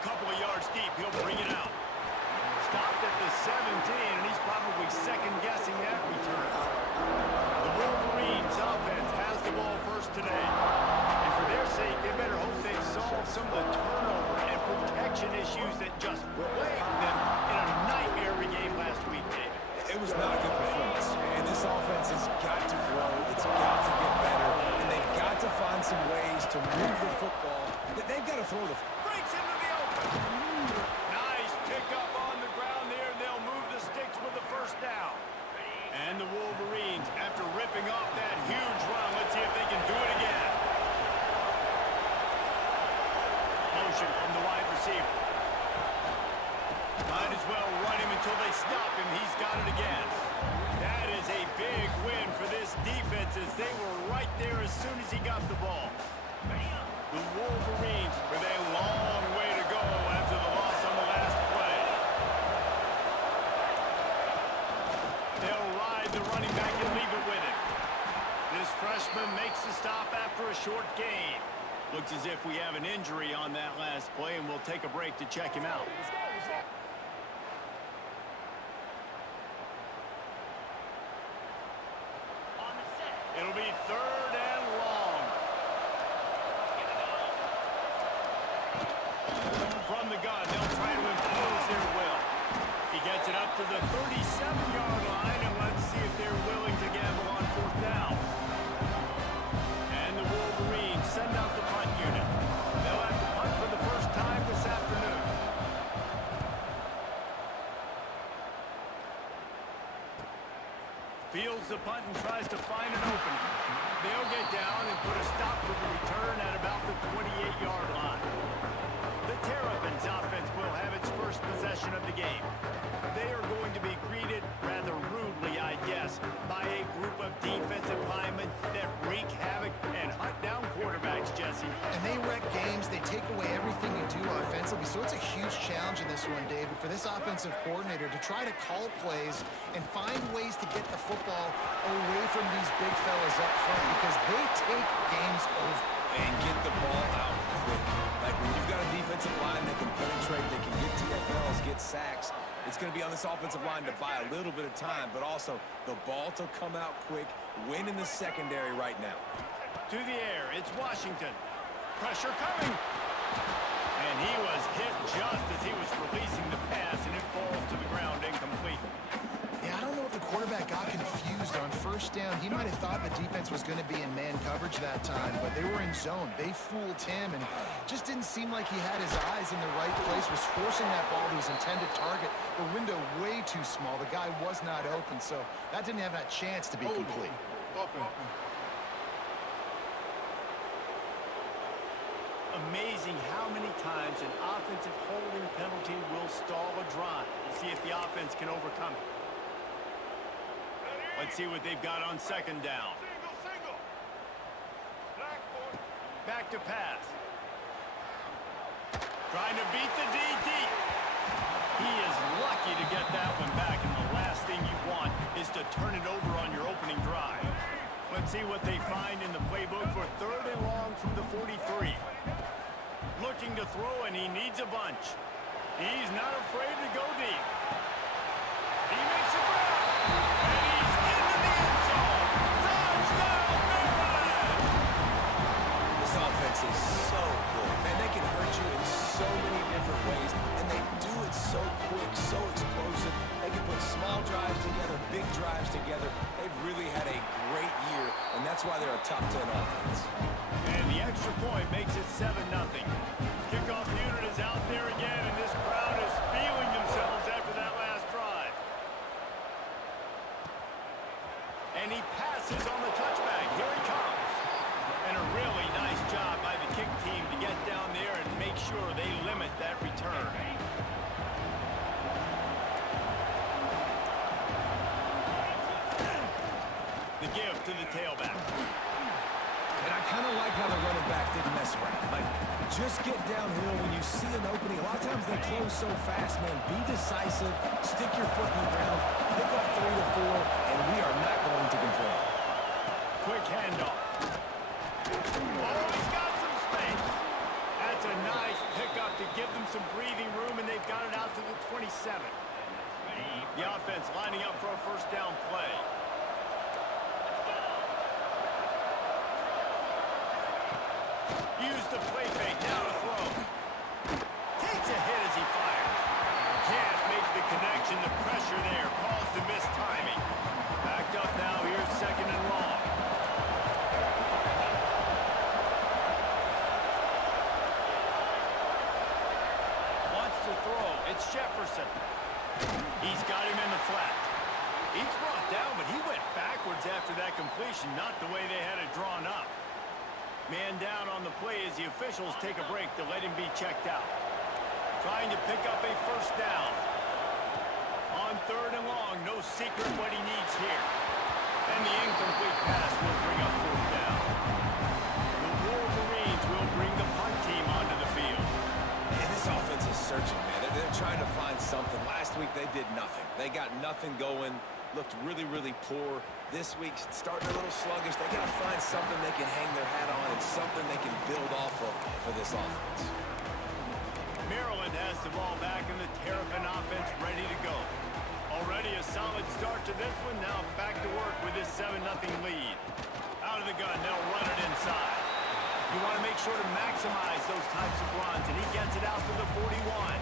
couple of yards deep. He'll bring it out. Stopped at the 17, and he's probably second-guessing that return. The Wolverines offense has the ball first today. And for their sake, they better hope they've solved some of the turnover and protection issues that just plagued them in a nightmare game last week, David. It was not a good performance, and this offense has got to grow. It's got to get better, and they've got to find some ways to move the football. They've got to throw the football. Breaks into the open. Nice pickup on the ground there, and they'll move the sticks with the first down. And the Wolverines, after ripping off that huge run, let's see if they can do it again. Motion from the wide receiver. Might as well run him until they stop him. He's got it again. That is a big win for this defense as they were right there as soon as he got the ball. The Wolverines with a long way to go after the loss on the last play. They'll ride the running back and leave it with him. This freshman makes the stop after a short gain. Looks as if we have an injury on that last play, and we'll take a break to check him out. It'll be third and long. From the gun, they'll try to impose their will. He gets it up to the 37-yard line, and let's see if they're willing to gamble on fourth down. And the Wolverines send out the punt unit. They'll have to punt for the first time this afternoon. Fields the punt and tries to find an opening. They'll get down and put a stop to the return at about the 28-yard line. The Terrapins offense will have its first possession of the game. They are going to be greeted rather rudely, I guess, by a group of defensive linemen that wreak havoc and hunt down quarterbacks, Jesse. And they wreck games. They take away everything you do offensively. So it's a huge challenge in this one, David, for this offensive coordinator to try to call plays and find ways to get the football away from these big fellas up front because they take games over. And get the ball out quick. Like when you've got a defensive line that can penetrate, they can get TFLs, get sacks, it's going to be on this offensive line to buy a little bit of time, but also the ball to come out quick, win in the secondary right now. To the air, it's Washington. Pressure coming. And he was hit just as he was releasing the pass, and it falls to the ground incomplete. Yeah, I don't know if the quarterback got confused on first down. He might have thought the defense was going to be in man coverage that time, but they were in zone. They fooled him and just didn't seem like he had his eyes in the right place, was forcing that ball to his intended target. The window way too small. The guy was not open, so that didn't have that chance to be complete. Amazing how many times an offensive holding penalty will stall a drive. We'll see if the offense can overcome it. Let's see what they've got on second down. Back to pass. Trying to beat the DT. He is lucky to get that one back, and the last thing you want is to turn it over on your opening drive. Let's see what they find in the playbook for third and long from the 43. Looking to throw, and he needs a bunch. He's not afraid to go deep. He makes a grab, and he's into the end zone. Touchdown, Maryland! This offense is so good. Man, they can hurt you in so many different ways, and they do it so quick, so explosive. They can put small drives together, big drives together. They've really had a great year, and that's why they're a top 10 offense. And the extra point makes it 7-0. Kickoff unit is out there again, and this crowd is feeling themselves after that last drive. And he passes on the touchback. Here he comes. And a really nice job by the kick team to get down there and make sure they limit that return. The give to the tailback. And I kind of like how the running back didn't mess around. Like, just get downhill when you see an opening. A lot of times they close so fast, man. Be decisive, stick your foot in the ground, pick up 3 to 4, and we are not going to complain. Quick handoff. Oh, he's got some space. That's a nice pickup to give them some The offense lining up for a first down play. Use the play fake, now to throw. Takes a hit as he fires. Can't make the connection, the pressure there caused the missed timing. Backed up now, here's second and long. Wants to throw, it's Jefferson. He's got him in the flat. He's brought down, but he went backwards after that completion, not the way they had it drawn up. Man down on the play as the officials take a break to let him be checked out. Trying to pick up a first down. On third and long, no secret what he needs here. And the incomplete pass will bring up fourth down. The Wolverines will bring the punt team onto the field. And this offense is searching, man. They're trying to find something. Last week, they did nothing. They got nothing going. Looked really, really poor. This week, starting a little sluggish. They got to find something they can hang their hat on and something they can build off of for this offense. Maryland has the ball back in the Terrapin offense ready to go. Already a solid start to this one. Now back to work with this 7-0 lead. Out of the gun, they'll run it inside. You want to make sure to maximize those types of runs, and he gets it out to the 41.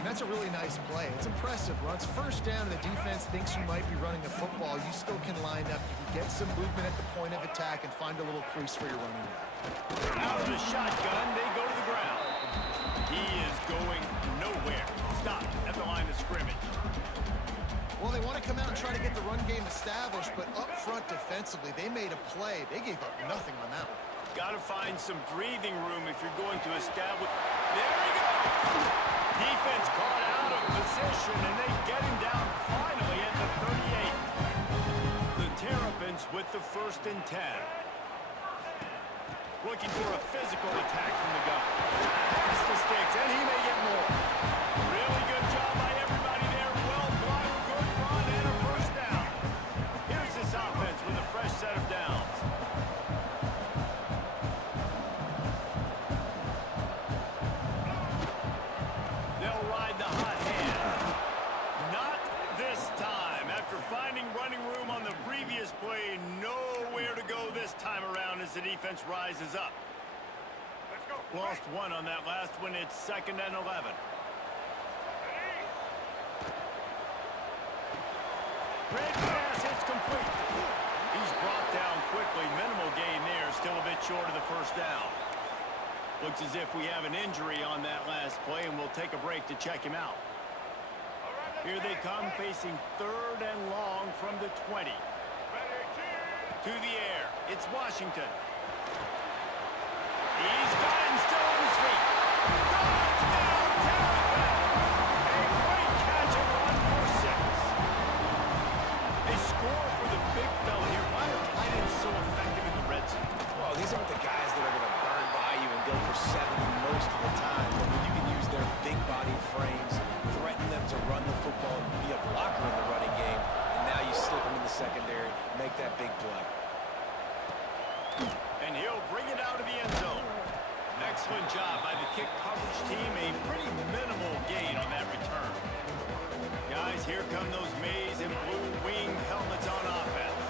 And that's a really nice play. It's impressive. Once first down and the defense thinks you might be running the football, you still can line up. You can get some movement at the point of attack and find a little crease for your running back. Out of the shotgun, they go to the ground. He is going nowhere. Stop at the line of scrimmage. Well, they want to come out and try to get the run game established, but up front defensively, they made a play. They gave up nothing on that one. Got to find some breathing room if you're going to establish. There he goes. Defense caught out of position, and they get him down finally at the 38. The Terrapins with the 1st and 10. Looking for a physical attack from the gun. Pass the sticks, and he may get more. Really good job by everybody there. Well blocked, good run, and a first down. Here's this offense with a fresh set of downs. They'll ride the hot hand. Not this time. After finding running room on the previous play, nowhere to go this time around as the defense rises up. Lost one on that last one. It's 2nd and 11. Red pass, it's complete. He's brought down quickly. Minimal gain there. Still a bit short of the first down. Looks as if we have an injury on that last play, and we'll take a break to check him out. Here they come, facing 3rd and long from the 20. To the air. It's Washington. He's got him still on his feet. Touchdown, Terrapins! A great catch and run for 6. They score for the big fella here. Why are tight ends so effective in the red zone? Well, these aren't the guys that are going to burn by you and go for 70 most of the time. But when you can use their big body frames, threaten them to run the football, be a blocker in the running game, and now you slip them in the secondary, make that big play. And he'll bring it out of the end zone. Excellent job by the kick coverage team. A pretty minimal gain on that return. Guys, here come those maize and blue wing helmets on offense.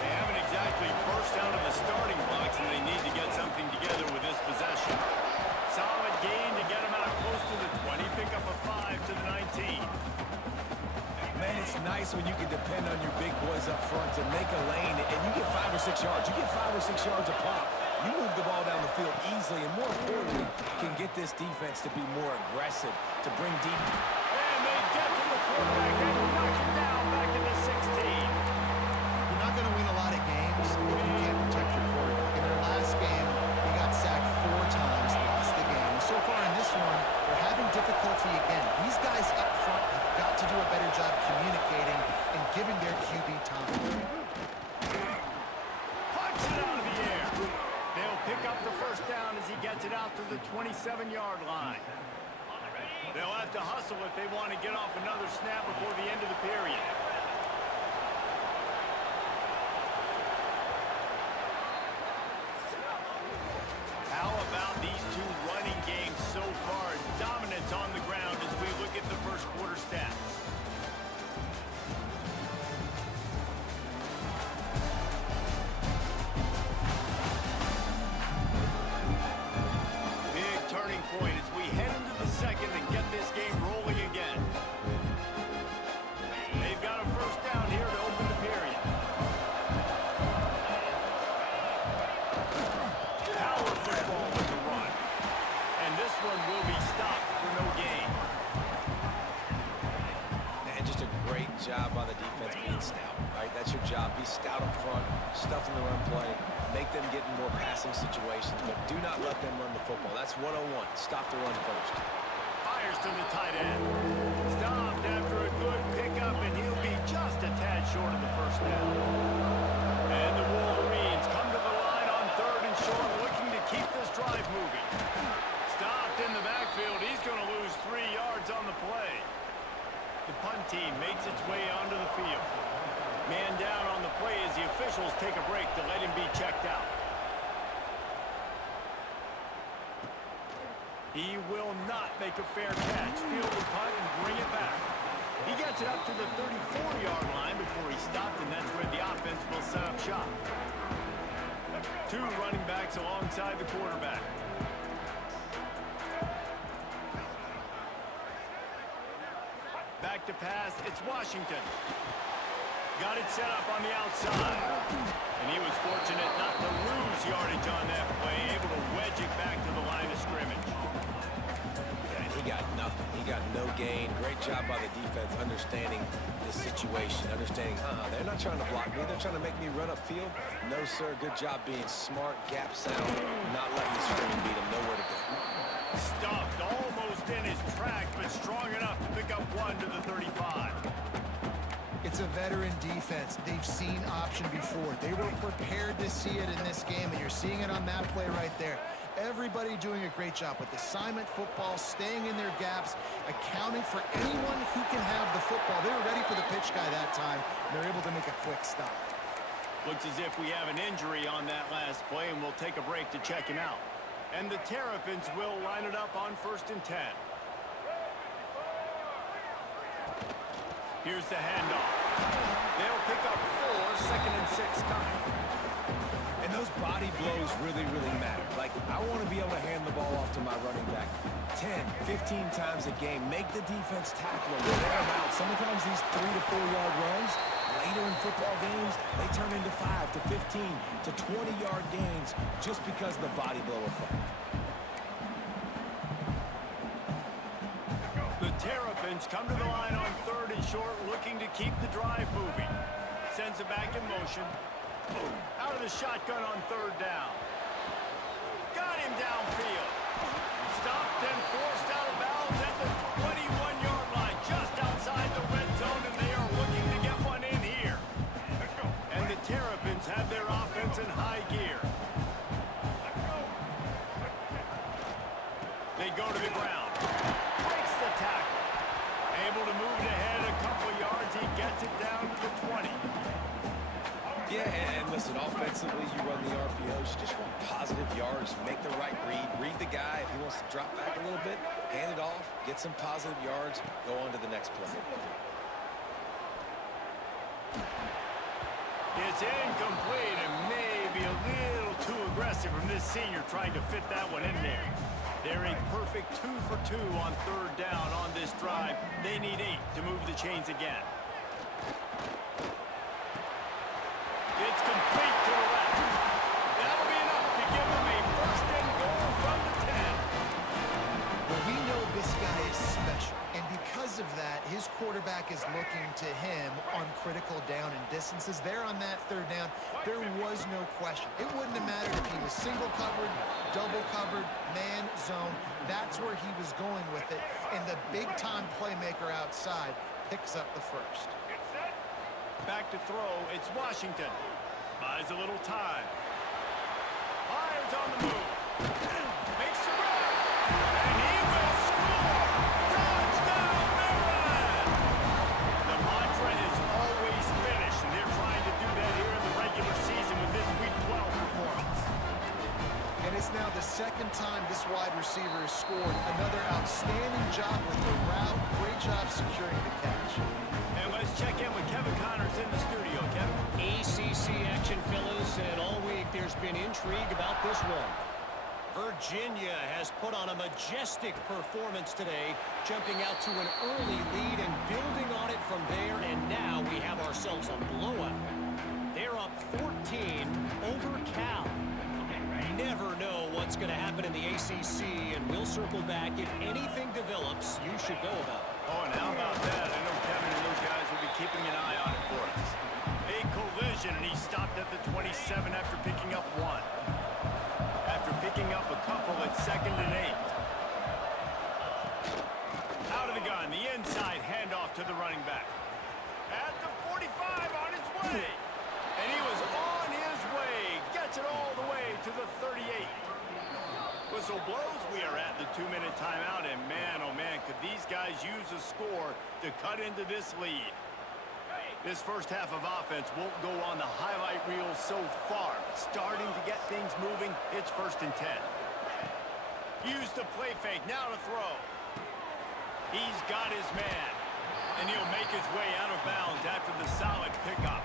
They haven't exactly burst out of the starting blocks, and they need to get something together with this possession. Solid gain to get them out close to the 20. Pick up a 5 to the 19. Man, it's nice when you can depend on your big boys up front to make a lane, and you get 5 or 6 yards. You get 5 or 6 yards a pop. You move the ball down the field easily, and more importantly, can get this defense to be more aggressive, to bring deep. And they get to the quarterback and knock him down back to the 16. You're not going to win a lot of games if you can't protect your quarterback. In their last game, he got sacked 4 times, lost the game. And so far in this one, they're having difficulty again. These guys up front have got to do a better job communicating and giving their QB time. Punch it out of the air. They'll pick up the first down as he gets it out to the 27-yard line. They'll have to hustle if they want to get off another snap before the end of the period. How about these two running games so far? Dominance on the ground as we look at the first quarter stats. job by the defense being stout, right? That's your job. Be stout up front, stuff in the run play, make them get in more passing situations, but do not let them run the football. That's 101. Stop the run first. Fires to the tight end. Stopped after a good pickup, and he'll be just a tad short of the first down. And the Wolverines come to the line on 3rd and short, looking to keep this drive moving. Stopped in the backfield. He's going to lose 3 yards on the play. The punt team makes its way onto the field. Man down on the play as the officials take a break to let him be checked out. He will not make a fair catch. Field the punt and bring it back. He gets it up to the 34-yard line before he stopped, and that's where the offense will set up shop. 2 running backs alongside the quarterback. Back to pass, it's Washington. Got it set up on the outside. And he was fortunate not to lose yardage on that play, able to wedge it back to the line of scrimmage. Yeah, and he got nothing. He got no gain. Great job by the defense understanding the situation, understanding, they're not trying to block me. They're trying to make me run upfield. No, sir. Good job being smart, gap sound, not letting the screen beat him. Nowhere to go. Stuffed almost in his tracks, but strong enough to pick up 1 to the 35. It's a veteran defense. They've seen option before. They were prepared to see it in this game, and you're seeing it on that play right there. Everybody doing a great job with assignment football, staying in their gaps, accounting for anyone who can have the football. They were ready for the pitch guy that time, and they're able to make a quick stop. Looks as if we have an injury on that last play, and we'll take a break to check him out. And the Terrapins will line it up on 1st and 10. Here's the handoff. They'll pick up 4, 2nd and 6 coming. And those body blows really, really matter. Like, I want to be able to hand the ball off to my running back 10, 15 times a game. Make the defense tackle them. Wear them out. Sometimes these 3 to 4 yard runs, later in football games, they turn into 5 to 15 to 20-yard gains just because of the body blow effect. The Terrapins come to the line on 3rd and short, looking to keep the drive moving. Sends it back in motion. Out of the shotgun on 3rd down. Got him downfield. Stopped and forced out of bounds at the 21-yard line, just outside the red zone, and they are looking to get one in here. And the Terrapins have their offense in high gear. They go to the ground. Breaks the tackle. Able to move it ahead a couple yards. He gets it down to the 20. Yeah, and listen, offensively, you run the RPOs. You just want positive yards. Make the right read. Read the guy. If he wants to drop back a little bit, hand it off. Get some positive yards. Go on to the next play. It's incomplete and maybe a little too aggressive from this senior trying to fit that one in there. They're a perfect 2 for 2 on 3rd down on this drive. They need 8 to move the chains again. It's complete to the left. That'll be enough to give them a 1st and goal from the 10. Well, we know this guy is special, and because of that, his quarterback is looking to him on critical down and distances. There on that 3rd down, there was no question. It wouldn't have mattered if he was single covered, double covered, man, zone. That's where he was going with it, and the big-time playmaker outside picks up the 1st. Back to throw, it's Washington. Buys a little time. Fires on the move. Makes the grab. And he will score! Touchdown, Maryland! The mantra is always finish, and they're trying to do that here in the regular season with this Week 12 performance. And it's now the 2nd time this wide receiver has scored. Another outstanding job with the route. Great job securing the catch. And let's check in with Kevin Connors in the studio. Kevin? ACC action, fellas, and all week there's been intrigue about this one. Virginia has put on a majestic performance today, jumping out to an early lead and building on it from there, and now we have ourselves a blowout. They're up 14 over Cal. Never know what's going to happen in the ACC, and we'll circle back. If anything develops, you should know about it. Oh, and how about that? I know Kevin and those guys will be keeping an eye on it for us. A collision, and he stopped at the 27 after picking up one. After picking up a couple at 2nd and 8. Out of the gun, the inside handoff to the running back. At the 45 on his way. And he was on his way. Gets it all the way to the 38. Whistle blows. We are at the 2-minute timeout. And man, oh man, could these guys use a score to cut into this lead. This first half of offense won't go on the highlight reel so far. Starting to get things moving. It's 1st and 10. Use the play fake. Now to throw. He's got his man. And he'll make his way out of bounds after the solid pickup.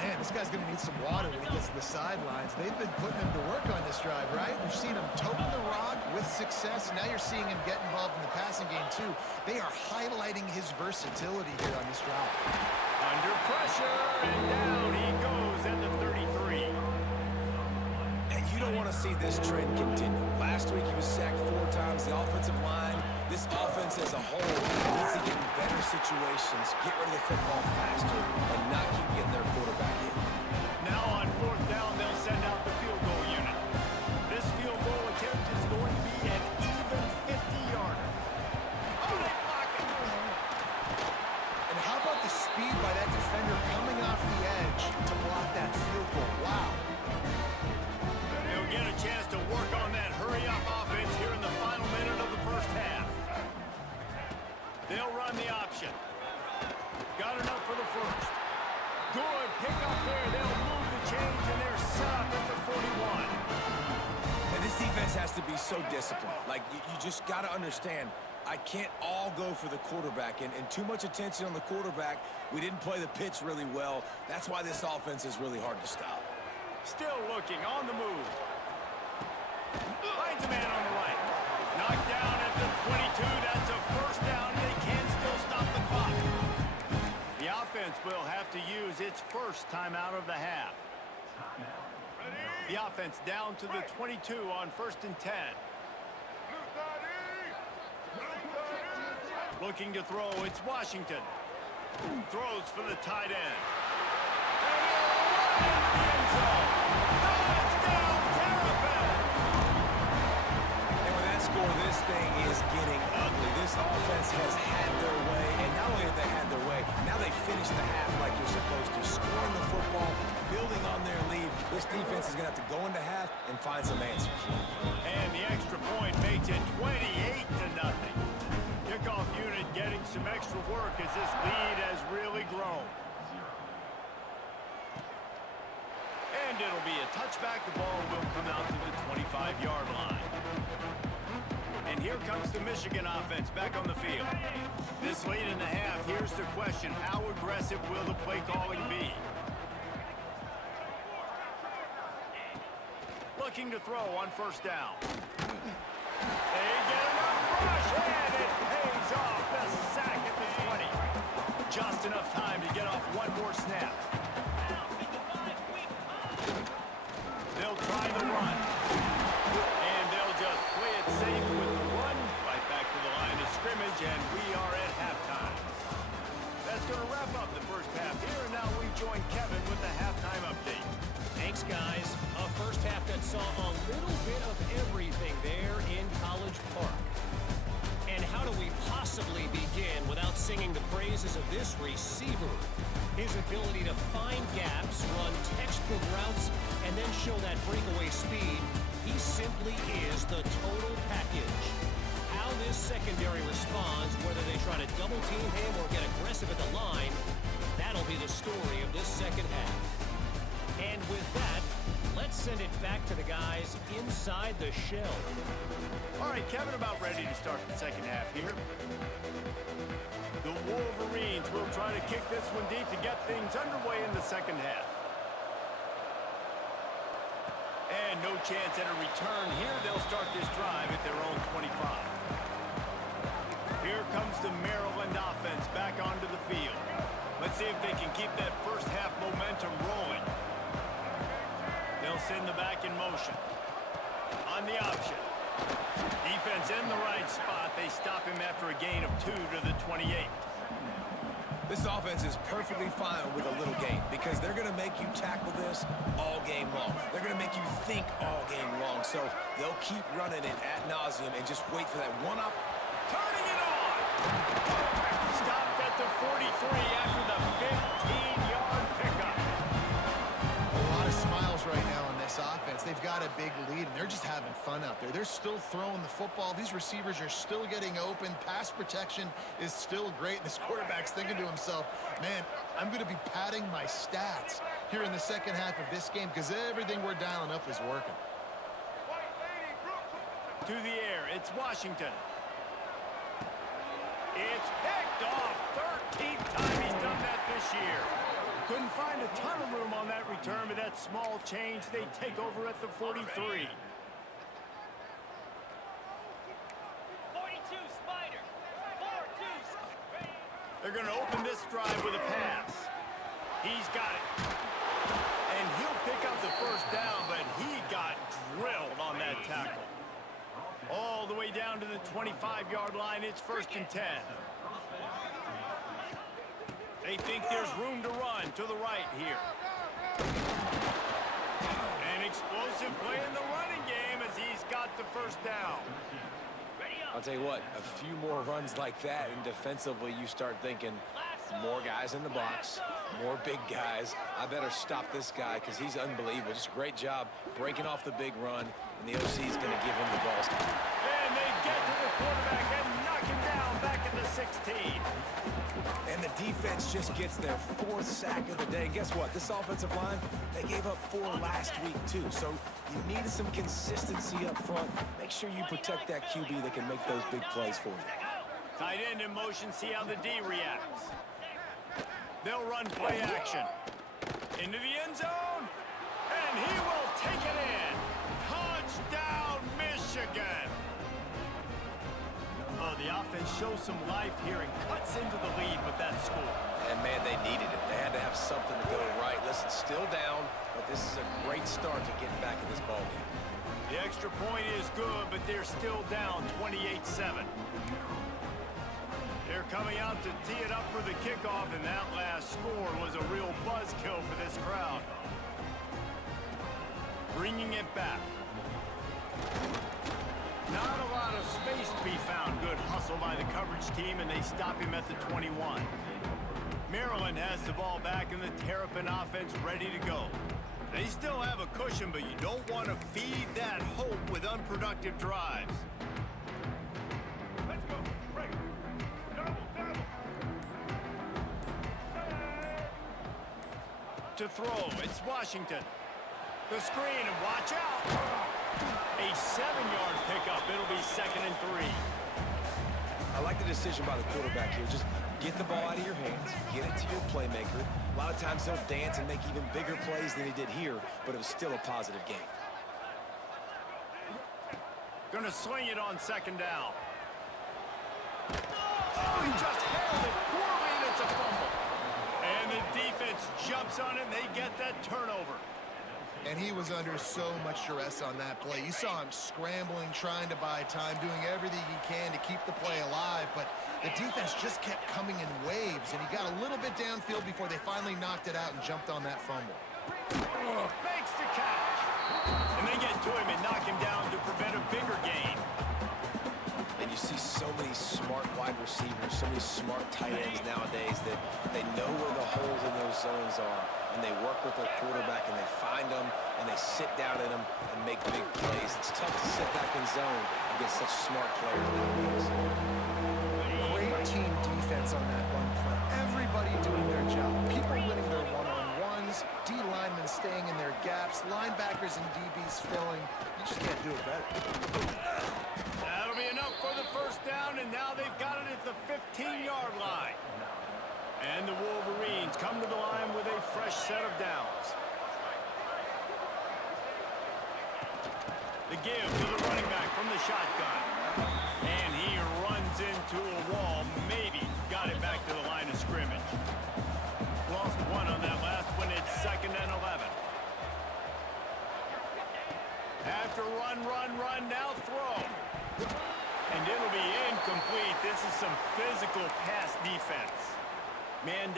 Man, this guy's going to need some water when he gets to the sidelines. They've been putting him to work on this drive, right? We've seen him toting the rock with success. Now you're seeing him get involved in the passing game, too. They are highlighting his versatility here on this drive. Under pressure, and down he goes at the 33. And you don't want to see this trend continue. Last week he was sacked 4 times. The offensive line, this offense as a whole, needs to get in better situations, get rid of the football faster, and not keep getting their quarterback in. Now on 4th down, they'll send out the field goal unit. This field goal attempt is going to be an even 50-yarder. Oh, they block it. And how about the speed by that defender coming off the edge to block that field goal? Wow. They'll get a chance to work on that hurry-up offense here in the final minute of the first half. They'll run the option. Got enough for the first. Good pick up there. They'll move the chains, and they're set up at the 41. And this defense has to be so disciplined. Like, you just got to understand, I can't all go for the quarterback. And too much attention on the quarterback. We didn't play the pitch really well. That's why this offense is really hard to stop. Still looking on the move. Finds a man on the right. Knocked down at the 22. That's a first down. They can still stop the clock. The offense will have to use its first timeout of the half. The offense down to the 22 on 1st and 10. Looking to throw. It's Washington. Throws for the tight end. And he'll run into the end zone. Touchdown, Terrapins! And with that score, this thing is getting ugly. This offense has had their way, and not only have they had their way, now they finish the half like you're supposed to, scoring the football, building on their lead. This defense is going to have to go into half and find some answers. And the extra point makes it 28-0. Kickoff unit getting some extra work as this lead has really grown. And it'll be a touchback. The ball will come out to the 25-yard line. And here comes the Michigan offense back on the field. This late in the half, here's the question. How aggressive will the play calling be? Looking to throw on 1st down. They get enough rush, and it pays off. The sack at the 20. Just enough time to get off one more snap. They'll try the run. And they'll just play it safe with the run. Right back to the line of scrimmage, and we are at halftime. That's going to wrap up the first half here, and now we join Kevin with the halftime update. Thanks, guys. A first half that saw a little bit of everything there in College Park. And how do we possibly begin without singing the praises of this receiver? His ability to find gaps, run textbook routes, and then show that breakaway speed. He simply is the total package. How this secondary responds, whether they try to double team him or get aggressive at the line, that'll be the story of this second half. And with that, let's send it back to the guys inside the shell. All right, Kevin, about ready to start the second half here. The Wolverines will try to kick this one deep to get things underway in the second half. And no chance at a return here. They'll start this drive at their own 25. Here comes the Maryland offense back onto the field. Let's see if they can keep that first half momentum rolling. They'll send the back in motion. On the option. Defense in the right spot. They stop him after a gain of 2 to the 28. This offense is perfectly fine with a little game because they're going to make you tackle this all game long. They're going to make you think all game long. So they'll keep running it ad nauseum and just wait for that one-up. Turning it on! Stopped at the 43 after the 15-yard pickup. A lot of smiles right now on this offense. They've got a big lead, and they're just having fun out there. They're still throwing the football. These receivers are still getting open. Pass protection is still great. This quarterback's thinking to himself, man, I'm going to be padding my stats here in the second half of this game because everything we're dialing up is working. To the air, it's Washington. It's picked off. 13th time he's done that this year. Couldn't find a ton of room on that return, but that small change, they take over at the 43. 42 Spider. 4-2. They're going to open this drive with a pass. He's got it. And he'll pick up the first down, but he got drilled on that tackle. All the way down to the 25-yard line. It's 1st and 10. They think there's room to run to the right here. An explosive play in the running game as he's got the first down. I'll tell you what, a few more runs like that, and defensively you start thinking more guys in the box, more big guys. I better stop this guy because he's unbelievable. Just a great job breaking off the big run, and the OC is going to give him the ball. And they get to the quarterback and knock him down back at the 16. And the defense just gets their 4th sack of the day. Guess what? This offensive line, they gave up 4 last week too. So you needed some consistency up front. Make sure you protect that QB that can make those big plays for you. Tight end in motion, see how the D reacts. They'll run play action. Into the end zone. And he will take it in. Touchdown, Michigan. Oh, the offense shows some life here and cuts into the lead with that score. And, man, they needed it. They had to have something to go right. Listen, still down, but this is a great start to getting back in this ballgame. The extra point is good, but they're still down 28-7. They're coming out to tee it up for the kickoff, and that last score was a real buzzkill for this crowd. Bringing it back. Not a lot of space to be found. Good hustle by the coverage team, and they stop him at the 21. Maryland has the ball back, and the Terrapin offense ready to go. They still have a cushion, but you don't want to feed that hope with unproductive drives. Let's go. Break. Double. To throw, it's Washington. The screen, and watch out. A 7-yard pickup. It'll be 2nd and 3. I like the decision by the quarterback here. Just get the ball out of your hands, get it to your playmaker. A lot of times he'll dance and make even bigger plays than he did here, but it was still a positive game. Gonna swing it on 2nd down. Oh, he just held it poorly, and it's a fumble. And the defense jumps on it, and they get that turnover. And he was under so much duress on that play. You saw him scrambling, trying to buy time, doing everything he can to keep the play alive, but the defense just kept coming in waves, and he got a little bit downfield before they finally knocked it out and jumped on that fumble. Makes the catch. And they get to him and knock him down to prevent a bigger gain. And you see so many smart wide receivers, so many smart tight ends nowadays that they know where the holes in those zones are, and they work with their quarterback, and they find them, and they sit down in them and make big plays. It's tough to sit back in zone against such smart players nowadays. Great team defense on that one play. Everybody doing their job. People winning their one-on-ones, D linemen staying in their gaps, linebackers and DBs filling. You just can't do it better. That'll be enough for the first down, and now they've got it at the 15-yard line. And the Wolverines come to the line with a fresh set of downs. The give to the running back from the shotgun. And he runs into a wall. Maybe got it back to the line of scrimmage. Lost 1 on that last one. It's 2nd and 11. After run, now throw. And it'll be incomplete. This is some physical pass defense. Man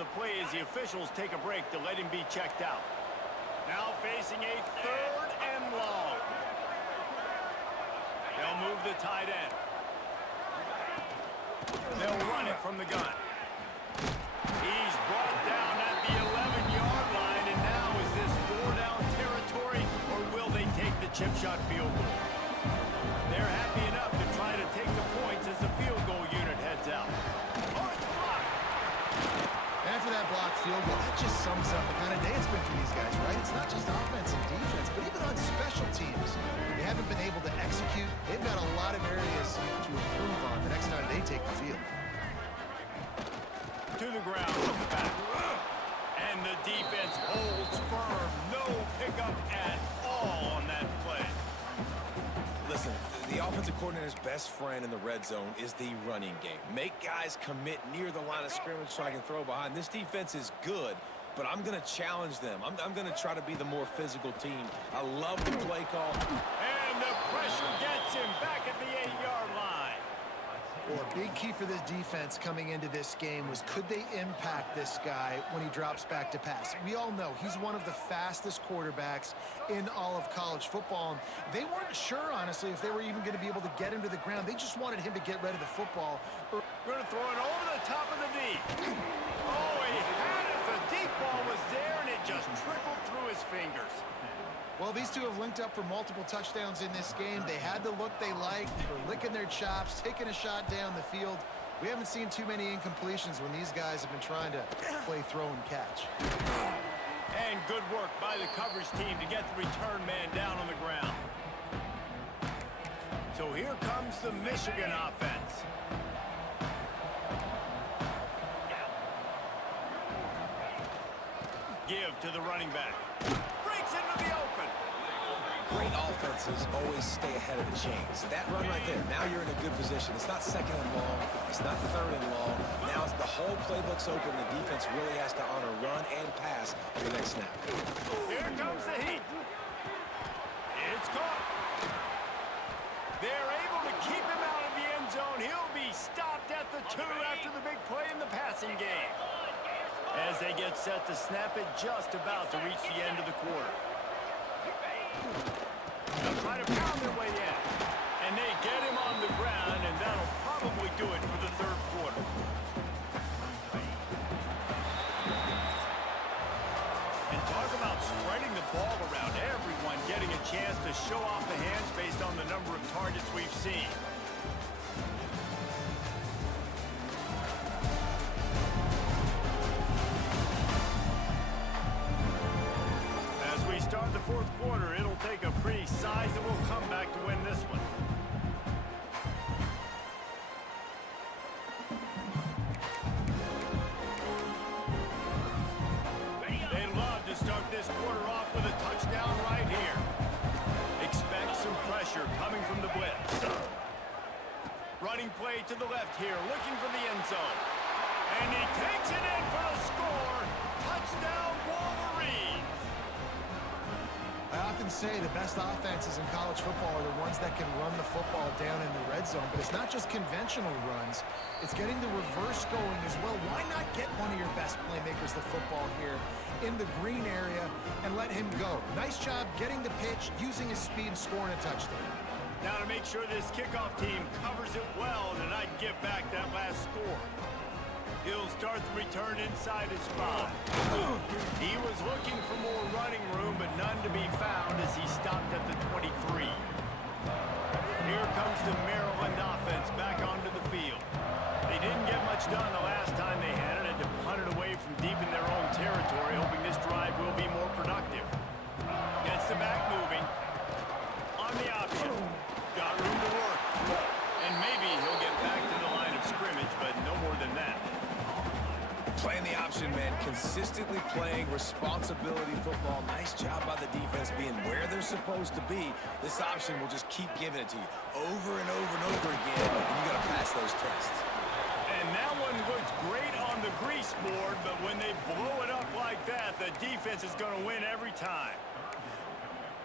the play as the officials take a break to let him be checked out. Now facing a 3rd and long. They'll move the tight end. They'll run it from the gun. He's brought down at the 11-yard line, and now is this 4-down territory, or will they take the chip shot field goal? They're happy enough to try to take the points as the field goal unit heads out. Oh, it's blocked! And after that blocked field goal, that just sums up the kind of day it's been for these guys, right? It's not just offense and defense, but even on special teams. They haven't been able to execute. They've got a lot of areas to improve on the next time they take the field. To the ground from the back. And the defense holds firm. No pickup at all on that play. Listen, the offensive coordinator's best friend in the red zone is the running game. Make guys commit near the line of scrimmage so I can throw behind. This defense is good, but I'm going to challenge them. I'm going to try to be the more physical team. I love the play call. And the pressure gets him back at the 8-yard line. Well, a big key for this defense coming into this game was, could they impact this guy when he drops back to pass? We all know he's one of the fastest quarterbacks in all of college football. They weren't sure, honestly, if they were even going to be able to get him to the ground. They just wanted him to get rid of the football. Going to throw it over the top of the knee. Oh, he had it. The deep ball was there, and it just trickled through his fingers. Well, these two have linked up for multiple touchdowns in this game. They had the look they liked. They were licking their chops, taking a shot down the field. We haven't seen too many incompletions when these guys have been trying to play throw and catch. And good work by the coverage team to get the return man down on the ground. So here comes the Michigan offense. Give to the running back. Breaks into the open. Great offenses always stay ahead of the chains. That run right there, now you're in a good position. It's not 2nd and long. It's not 3rd and long. Now the whole playbook's open. The defense really has to honor run and pass for the next snap. Here comes the heat. It's caught. They're able to keep him out of the end zone. He'll be stopped at the 2 after the big play in the passing game. As they get set to snap it, just about to reach the end of the quarter. They'll try to pound their way in. And they get him on the ground, and that'll probably do it for the 3rd quarter. And talk about spreading the ball around. Everyone getting a chance to show off the hands based on the number of targets we've seen. Start the 4th quarter, it'll take a pretty sizable comeback to win this one. They love to start this quarter off with a touchdown right here. Expect some pressure coming from the blitz. Running play to the left here, looking for the end zone. And he takes it in for the score. Touchdown, Wolverines. I often say the best offenses in college football are the ones that can run the football down in the red zone, but it's not just conventional runs. It's getting the reverse going as well. Why not get one of your best playmakers the football here in the green area and let him go? Nice job getting the pitch, using his speed, and scoring a touchdown. Now to make sure this kickoff team covers it well and not give back that last score. He'll start the return inside his 5. He was looking for more running room, but none to be found as he stopped at the 23. Here comes the Maryland offense back onto the field. They didn't get much done the last time they had it, and to punt it away from deep in their own territory, hoping this drive will be more productive. Gets the back moving. On the option. Got room to work. And maybe he'll get back to the line of scrimmage, but no more than that. Playing the option, man. Consistently playing responsibility football. Nice job by the defense being where they're supposed to be. This option will just keep giving it to you over and over and over again, and you got to pass those tests. And that one looked great on the grease board, but when they blow it up like that, the defense is going to win every time.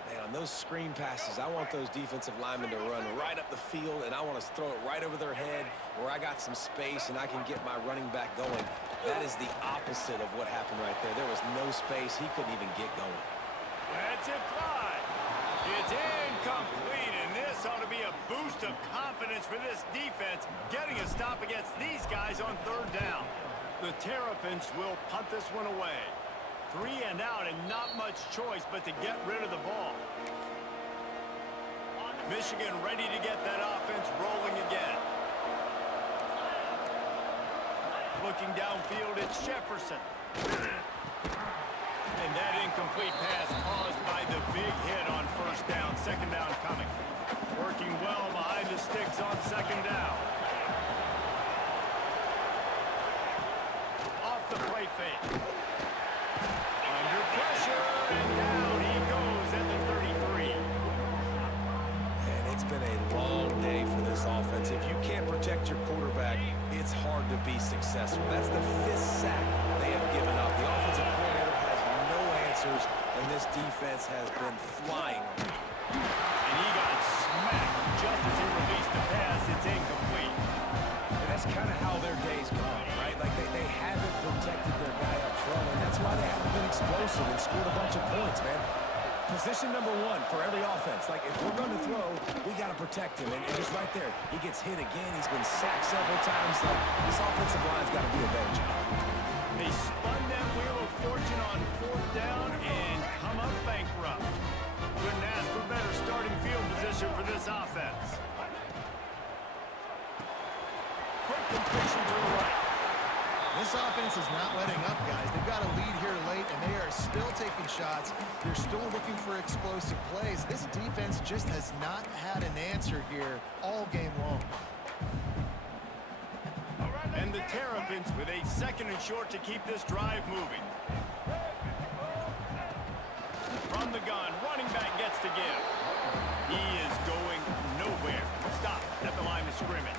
Man, on those screen passes, I want those defensive linemen to run right up the field, and I want to throw it right over their head where I got some space and I can get my running back going. That is the opposite of what happened right there. There was no space. He couldn't even get going. Lets it fly. It's incomplete, and this ought to be a boost of confidence for this defense, getting a stop against these guys on third down. The Terrapins will punt this one away. 3 and out, and not much choice but to get rid of the ball. Michigan ready to get that offense rolling again. Looking downfield, it's Jefferson. And that incomplete pass caused by the big hit on first down. Second down coming. Working well behind the sticks on second down. Off the play fake. Under pressure, and down he goes at the 33. And it's been a long day for this offense. If you can't protect your quarterback, it's hard to be successful. That's the 5th sack they have given up. The offensive coordinator has no answers, and this defense has been flying. And he got smacked just as he released the pass. It's incomplete. And that's kind of how their days go, right? Like they haven't protected their guy up front, and that's why they haven't been explosive and scored a bunch of points, man. Position number 1 for every offense. Like, if we're going to throw, we got to protect him. And just right there, he gets hit again. He's been sacked several times. Like, this offensive line's got to do a better job. They spun that wheel of fortune on fourth down and come up bankrupt. Couldn't ask for better starting field position for this offense. Quick completion to the right. This offense is not letting up, guys. They've got a lead here late, and they are still taking shots. They're still looking for explosive plays. This defense just has not had an answer here all game long. And the Terrapins with a second and short to keep this drive moving. From the gun, running back gets to give. He is going nowhere. Stop at the line of scrimmage.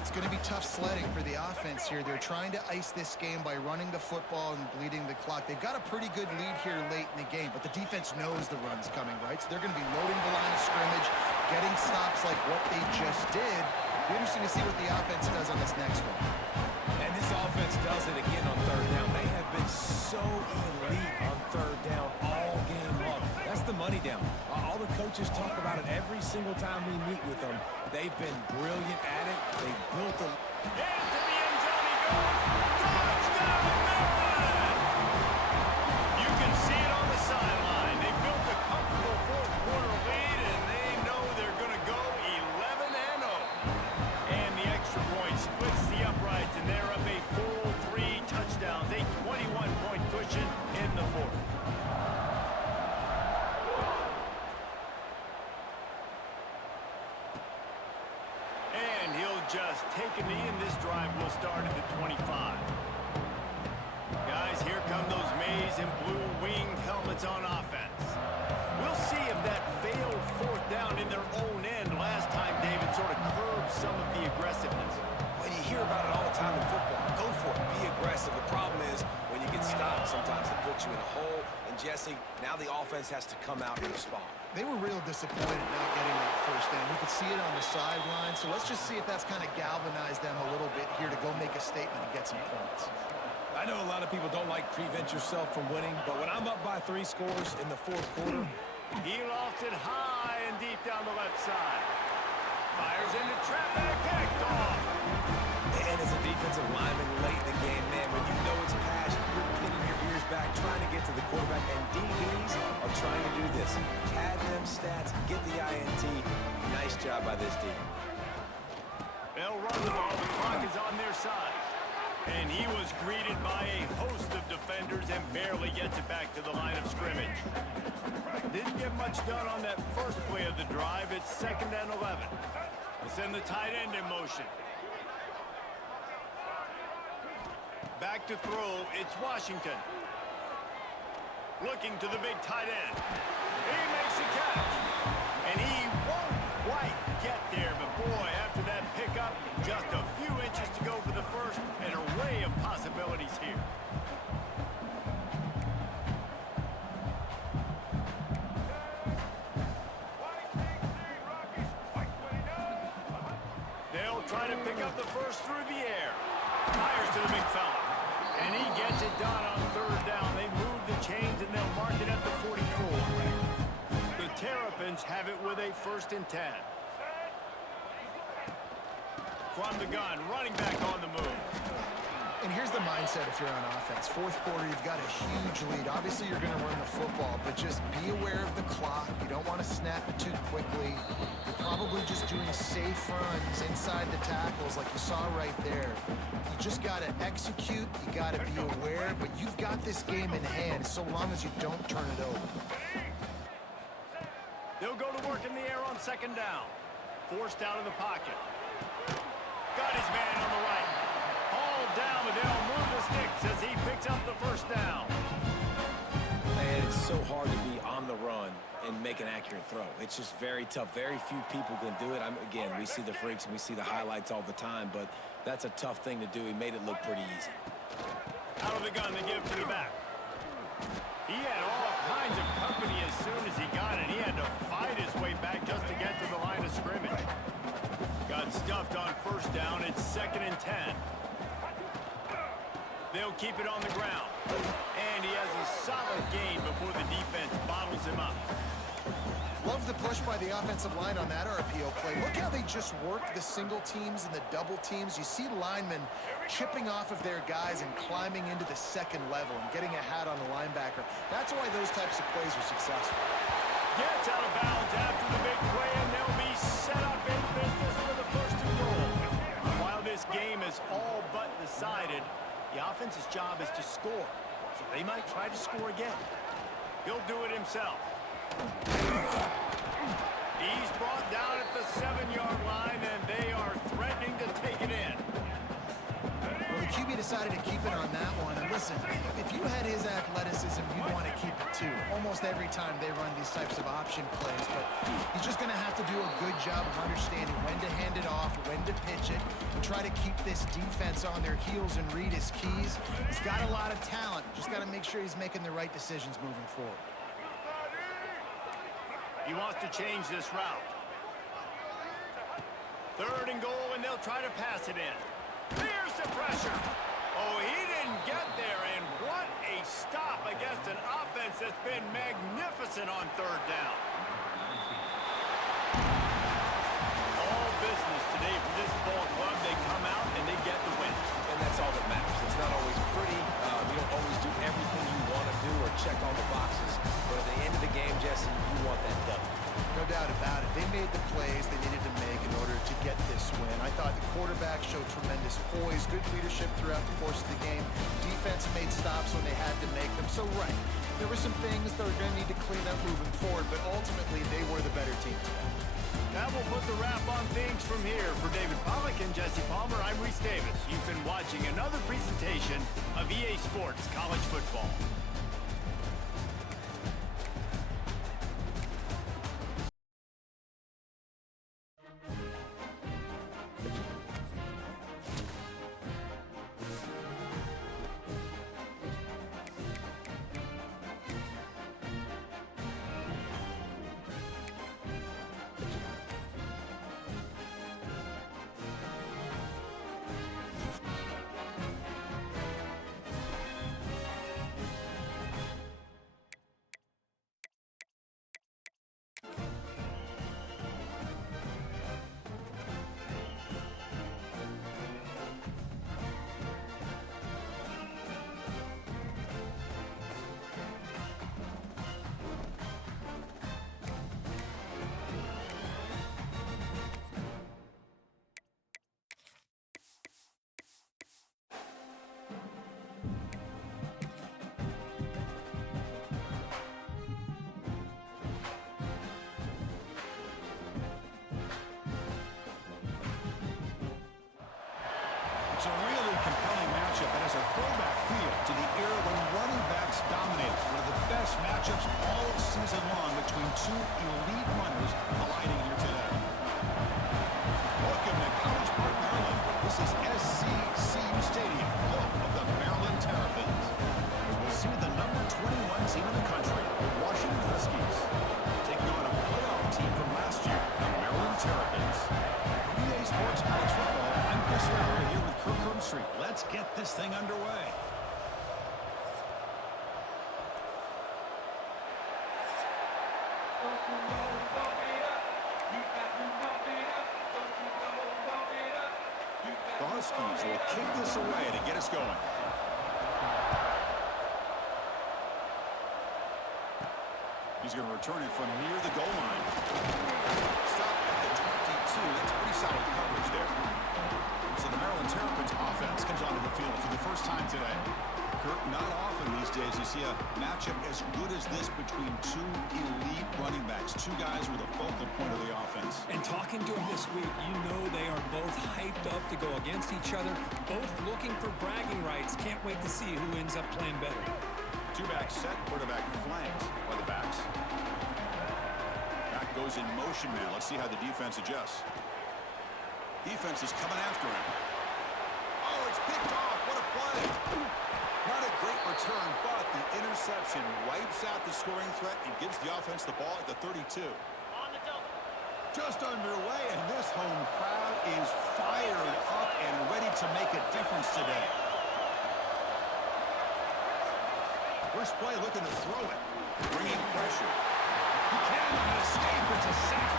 It's going to be tough sledding for the offense here. They're trying to ice this game by running the football and bleeding the clock. They've got a pretty good lead here late in the game, but the defense knows the run's coming, right? So they're going to be loading the line of scrimmage, getting stops like what they just did. It'll be interesting to see what the offense does on this next one. And this offense does it again on third down. They have been so elite on third down all game long. That's the money down. All the coaches talk about it every single time we meet with them. They've been brilliant at it. They've built a... Into the end zone he goes. Touchdown, Maryland! You can see it on the sideline. They built a comfortable fourth-quarter lead, and they know they're going to go 11-0. And the extra point splits the uprights, and they're up a full 3 touchdowns, a 21-point cushion in the fourth. And he'll just take a knee, and this drive will start at the 25. Guys, here come those maize and blue winged helmets on offense. We'll see if that failed fourth down in their own end last time, David, sort of curbed some of the aggressiveness. When you hear about it all the time in football, go for it. Be aggressive. The problem is when you get stopped, sometimes it puts you in a hole. And, Jesse, now the offense has to come out and respond. They were real disappointed not getting that first down. You could see it on the sideline. So let's just see if that's kind of galvanized them a little bit here to go make a statement and get some points. I know a lot of people don't like prevent yourself from winning, but when I'm up by 3 scores in the fourth quarter, He lost it high and deep down the left side. Fires into traffic, picked off. and as a defensive lineman late in the game, man, when you know it's passion, you're pinning your ears back, trying to get to the quarterback, and DBs are trying to do this. Pad them stats, get the INT. Nice job by this team. They'll run the ball. The clock is on their side. And he was greeted by a host of defenders and barely gets it back to the line of scrimmage. Didn't get much done on that first play of the drive. It's 2nd and 11. They send the tight end in motion. Back to throw. It's Washington. Looking to the big tight end. He makes a catch. And he won't quite get there. But boy, after that pickup, just a few inches to go for the first. An array of possibilities here. They'll try to pick up the first through the air. Fires to the big fella. done on third down. They move the chains, and they'll mark it at the 44. The Terrapins have it with a 1st and 10. From the gun, running back on the move. And here's the mindset if you're on offense. 4th quarter, you've got a huge lead. Obviously, you're going to run the football, but just be aware of the clock. You don't want to snap it too quickly. You're probably just doing safe runs inside the tackles like you saw right there. You just got to execute. You got to be aware, but you've got this game in hand so long as you don't turn it over. They'll go to work in the air on 2nd down. Forced out of the pocket. Got his man on the right. Hauled down, but they'll move the sticks as he picks up the 1st down. Man, it's so hard to be on the run and make an accurate throw. It's just very tough. Very few people can do it. Again, we see the freaks and we see the highlights all the time, but that's a tough thing to do. He made it look pretty easy. Out of the gun, they give to the back. He had all kinds of company as soon as he got it. He had to fight his way back just to get to the line of scrimmage. Got stuffed on 1st down. It's 2nd and 10. They'll keep it on the ground. And he has a solid gain before the defense bottles him up. Love the push by the offensive line on that RPO play. Look how they just work the single teams and the double teams. You see linemen chipping off of their guys and climbing into the 2nd level and getting a hat on the linebacker. That's why those types of plays are successful. Gets out of bounds after the big play, and they'll be set up in business with a 1st and goal. While this game is all but decided, the offense's job is to score, so they might try to score again. He'll do it himself. He's brought down at the 7-yard line, and they are threatening to take it in. Well, the QB decided to keep it on that one. And listen, if you had his athleticism, you'd want to keep it too. Almost every time they run these types of option plays, but he's just going to have to do a good job of understanding when to hand it off, when to pitch it, and try to keep this defense on their heels and read his keys. He's got a lot of talent. Just got to make sure he's making the right decisions moving forward. He wants to change this route. 3rd and goal, and they'll try to pass it in. Here's the pressure. Oh, he didn't get there, and what a stop against an offense that's been magnificent on 3rd down. All business today for this ball club. They come out and they get the win. And that's all that matters. It's not always pretty. You don't always do everything you want to do or check all the boxes. But at the end of the game, Jesse, you want that W. No doubt about it. They made the plays they needed to make in order to get this win. I thought the quarterback showed tremendous poise, good leadership throughout the course of the game. Defense made stops when they had to make them. So, right, there were some things that were going to need to clean up moving forward, but ultimately they were the better team today. That will put the wrap on things from here. For David Pollack and Jesse Palmer, I'm Reese Davis. You've been watching another presentation of EA Sports College Football. It's a really compelling matchup that has a throwback feel to the era when running backs dominated. One of the best matchups all season long between two elite runners colliding here today. Welcome to College Park, Maryland. This is SCCU Stadium, home of the Maryland Terrapins. We'll see the number 21 team in the country, the Washington Huskies, taking on a playoff team from last year, the Maryland Terrapins. EA Sports College Football, I'm Chris Fowler here with Kirk Street. Let's get this thing underway. Huskies will kick this away to get us going. He's going to return it from near the goal line. Stop at the 22. That's pretty solid coverage there. So the Maryland Terrapins offense comes onto the field for the first time today. Kirk, not often these days you see a matchup as good as this between two elite running backs, two guys with a focal point of the offense. And talking to them this week, you know they are both hyped up to go against each other, both looking for bragging rights. Can't wait to see who ends up playing better. Two-back set, quarterback flanked by the backs. Back goes in motion now. Let's see how the defense adjusts. Defense is coming after him. Oh, it's picked off. What a play. Not a great return, but the interception wipes out the scoring threat and gives the offense the ball at the 32. On the double. Just underway, and this home crowd is fired up and ready to make a difference today. First play looking to throw it. Bringing pressure. He cannot escape. It's a sack.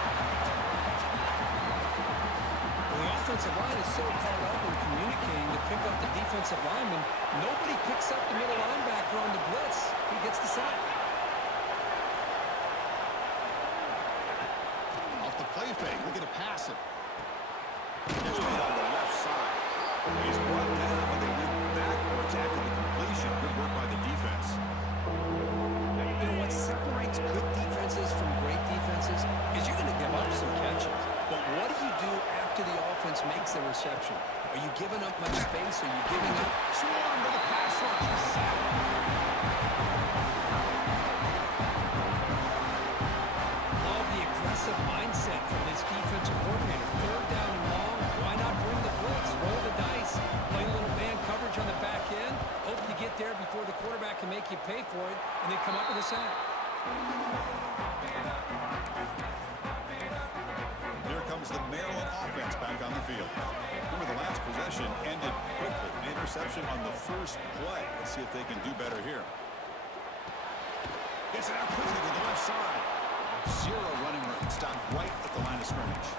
Well, the offensive line is so caught up in communicating to pick up the defensive lineman. Nobody picks up the middle linebacker on the blitz. He gets the sack. Off the play fake. Looking to pass it. Just made on the left side. He's brought down, but they went backwards after the completion. Good work by the defense. You know what separates good defenses from great defenses is you're going to give up some catches. But what do you do after the offense makes the reception? Are you giving up much space? Are you giving up? Swarm to the pass rush. Love the aggressive mindset from this defensive coordinator. Third down and long. Why not bring the blitz? Roll the dice. Play a little man coverage on the back end. Hope you get there before the quarterback can make you pay for it, and they come up with a sack. Here comes the Maryland offense back on the field. Remember, the last possession ended quickly. An interception on the first play. Let's see if they can do better here. Gets it out quickly to the left side. Zero running room. Stopped right at the line of scrimmage.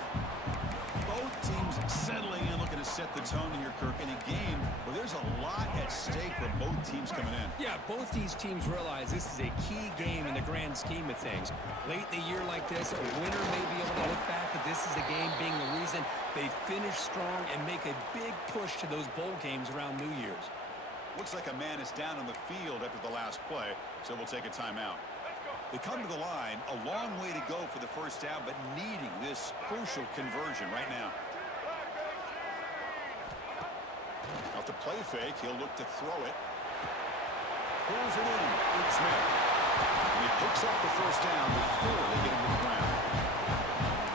Both teams settling in, looking to set the tone here, Kirk, in a game where there's a lot at stake for both teams coming in. Yeah, both these teams realize this is a key game in the grand scheme of things. Late in the year like this, a winner may be able to look back at this as a game being the reason they finish strong and make a big push to those bowl games around New Year's. Looks like a man is down on the field after the last play, so we'll take a timeout. They come to the line, a long way to go for the first down, but needing this crucial conversion right now. Off the play fake, he'll look to throw it. Pulls it in. Smith. And he picks up the first down before they get him to the ground.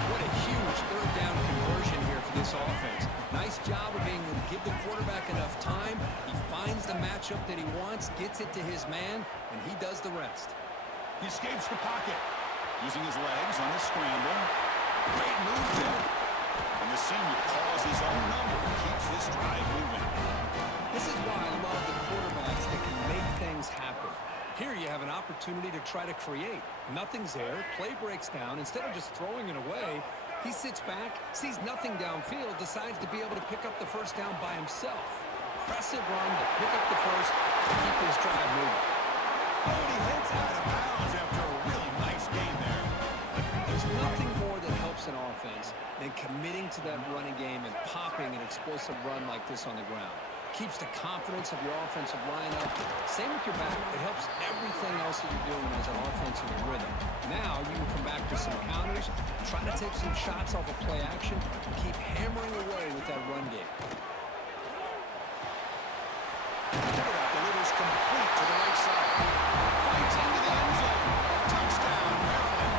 What a huge third down conversion here for this offense. Nice job of being able to give the quarterback enough time. He finds the matchup that he wants, gets it to his man, and he does the rest. He escapes the pocket, using his legs on the scramble. Great move there. And the senior calls his own number and keeps this drive moving. This is why I love the quarterbacks that can make things happen. Here you have an opportunity to try to create. Nothing's there. Play breaks down. Instead of just throwing it away, he sits back, sees nothing downfield, decides to be able to pick up the first down by himself. Impressive run to pick up the first to keep this drive moving. Oh, he heads out of bounds after a really nice game there. There's nothing more that helps an offense than committing to that running game and popping an explosive run like this on the ground. Keeps the confidence of your offensive lineup. Same with your back. It helps everything else that you're doing as an offense in your rhythm. Now you can come back with some counters, try to take some shots off of play action, and keep hammering away with that run game. Delivers complete to the right side. Fights into the end zone. Touchdown, Maryland.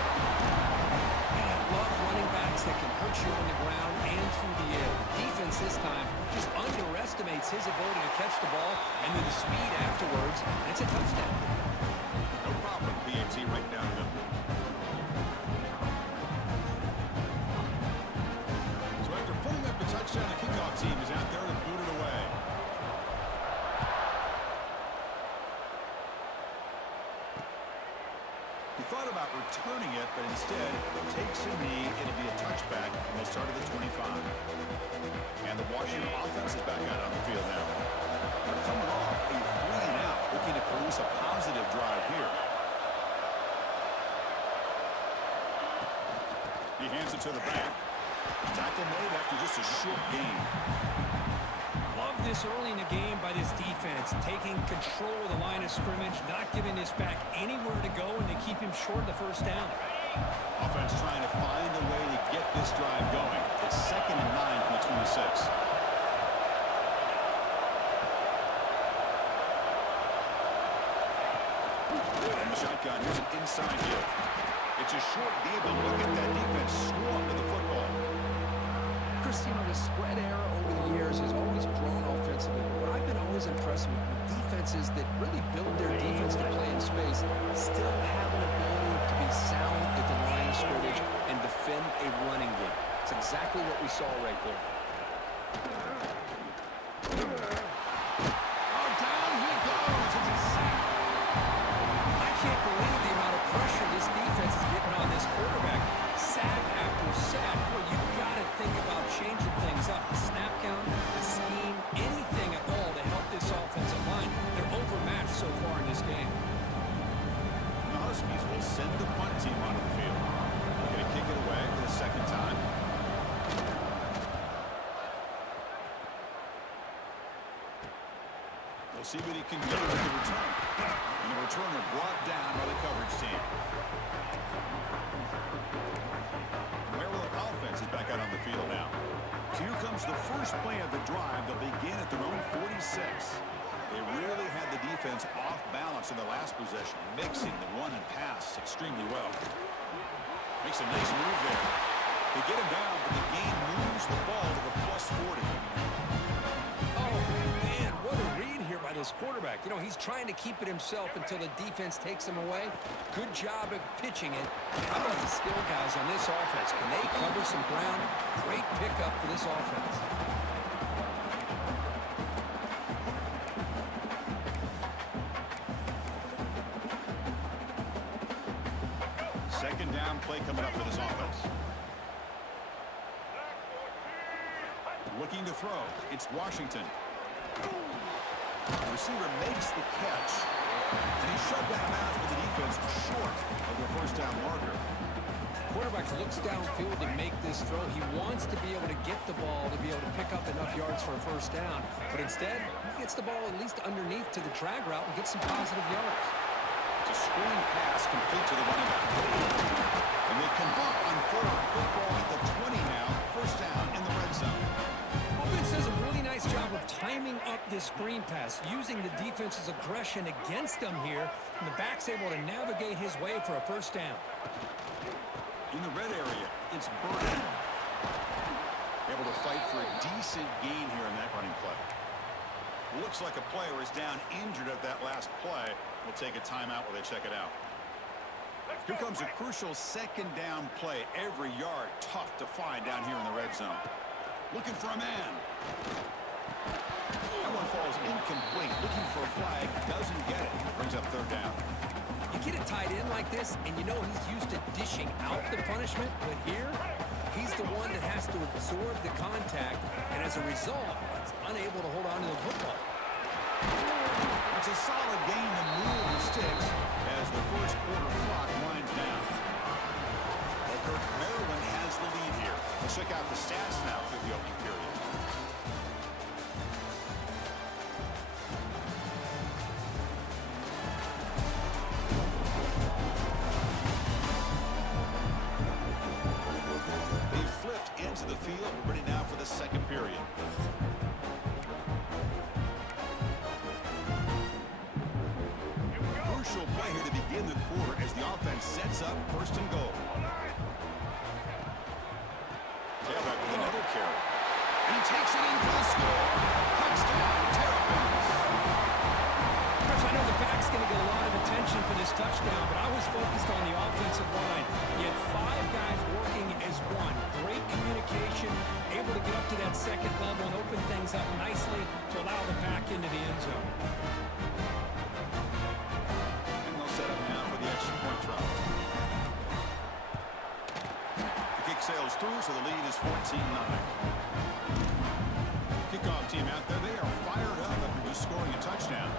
And I love running backs that can hurt you on the ground and through the air. Defense this time just underestimates his ability to catch the ball and then the speed afterwards, and it's a touchdown. No problem. BAT right down the middle. So after putting up a touchdown, the kickoff team is out there to boot it away. He thought about returning it, but instead takes a knee. It'll be a touchback, and they'll start at the 25. And the Washington offense is back out on the field now. They're coming off a 3-and-out, looking to produce a positive drive here. He hands it to the back. Tackle made after just a short gain. Love this early in the game by this defense, taking control of the line of scrimmage, not giving this back anywhere to go, and they keep him short of the first down. Offense trying to find a way to get this drive going. It's 2nd and 9 from the 26. And the shotgun, here's an inside hit. It's a short deal, but look at that defense swarm to the football. Chris, you know, the spread era over the years has always grown offensively. What I've been always impressed with defenses that really build their defense to play in space still have an ability to be sound at the line of scrimmage and defend a running game. It's exactly what we saw right there. Oh, down he goes. It's a sack. I can't believe the amount of pressure this defense is getting on this quarterback. Sack after sack. Well, you got to think about changing things up. The snap count, the scheme, anything at all to help this offensive line. They're overmatched so far in this game. The Huskies will send the punt team onto the field. They're going to kick it away for the second time. We'll see what he can do with the return. And the returner brought down by the coverage team. Maryland offense is back out on the field now. Here comes the first play of the drive. They'll begin at their own 46. They really had the defense off balance in the last possession, mixing the run and pass extremely well. Makes a nice move there. They get him down, but the game moves the ball to the +40. Oh, man, what a read here by this quarterback. You know, he's trying to keep it himself until the defense takes him away. Good job of pitching it. How about the skill guys on this offense? Can they cover some ground? Great pickup for this offense. Second down play coming up for this offense. Looking to throw. It's Washington. The receiver makes the catch. And he's shoved out of bounds with the defense short of the first down marker. Quarterback looks downfield to make this throw. He wants to be able to get the ball to be able to pick up enough yards for a first down. But instead, he gets the ball at least underneath to the drag route and gets some positive yards. It's a screen pass complete to the running back. And they convert on third. Football at the 20 now. First down in the red zone. Offense does a really nice job of timing up this screen pass, using the defense's aggression against them here, and the back's able to navigate his way for a first down. In the red area, it's Burton. Able to fight for a decent gain here in that running play. Looks like a player is down injured at that last play. We'll take a timeout while they check it out. Here comes a crucial second down play. Every yard tough to find down here in the red zone. Looking for a man. That one falls incomplete. Looking for a flag. Doesn't get it. Brings up third down. You get it tight in like this, and you know he's used to dishing out the punishment, but here, he's the one that has to absorb the contact, and as a result, he's unable to hold on to the football. It's a solid game to move the sticks as the first quarter clock winds down. Well, Kirk, Maryland has the lead here. Let's check out the stats now for the opening period. They've flipped into the field. We're ready now for the second period. Crucial play here to begin the quarter as the offense sets up first and goal. Tailback with another carry. And he takes it in for the score. Touchdown, Terrapins. Chris, I know the back's going to get a lot of attention for this touchdown, but I was focused on the offensive line. You had 5 guys working as one. Great communication, able to get up to that second level and open things up nicely to allow the back into the end zone. And they'll set up now for the extra point try. goes through, so the lead is 14-0. Kickoff team out there, they are fired up after just scoring a touchdown.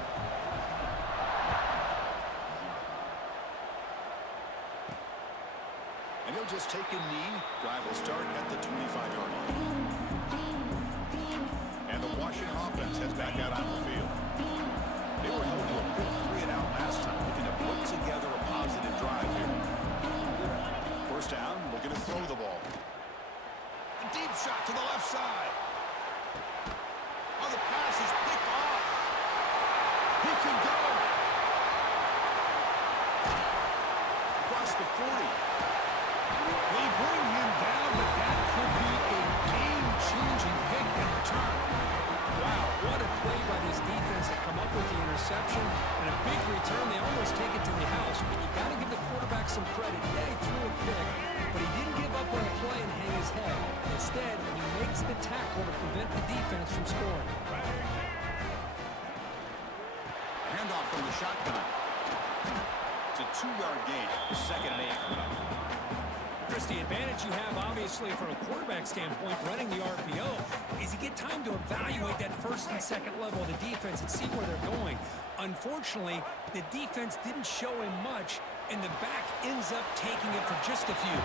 And he'll just take a knee. Drive will start at the 25-yard line. And the Washington offense heads back out on the field. They were held to a quick 3-and-out last time, looking to put together a positive drive here. First down, looking to throw the ball. A deep shot to the left side. Oh, the pass is picked off. He can go. Across the 40. They bring him down, but that could be a game-changing pick in return. Wow, what a play by this defense to come up with the interception and a big return. They almost take it to the house, but you got to give the quarterback some credit. Yeah, he threw a pick, but he didn't give up on the play and hang his head. Instead, he makes the tackle to prevent the defense from scoring. Handoff from the shotgun. It's a 2-yard gain. 2nd and 8 coming up. Chris, the advantage you have, obviously, from a quarterback standpoint, running the RPO, is you get time to evaluate that first and second level of the defense and see where they're going. Unfortunately, the defense didn't show him much, and the back ends up taking it for just a few.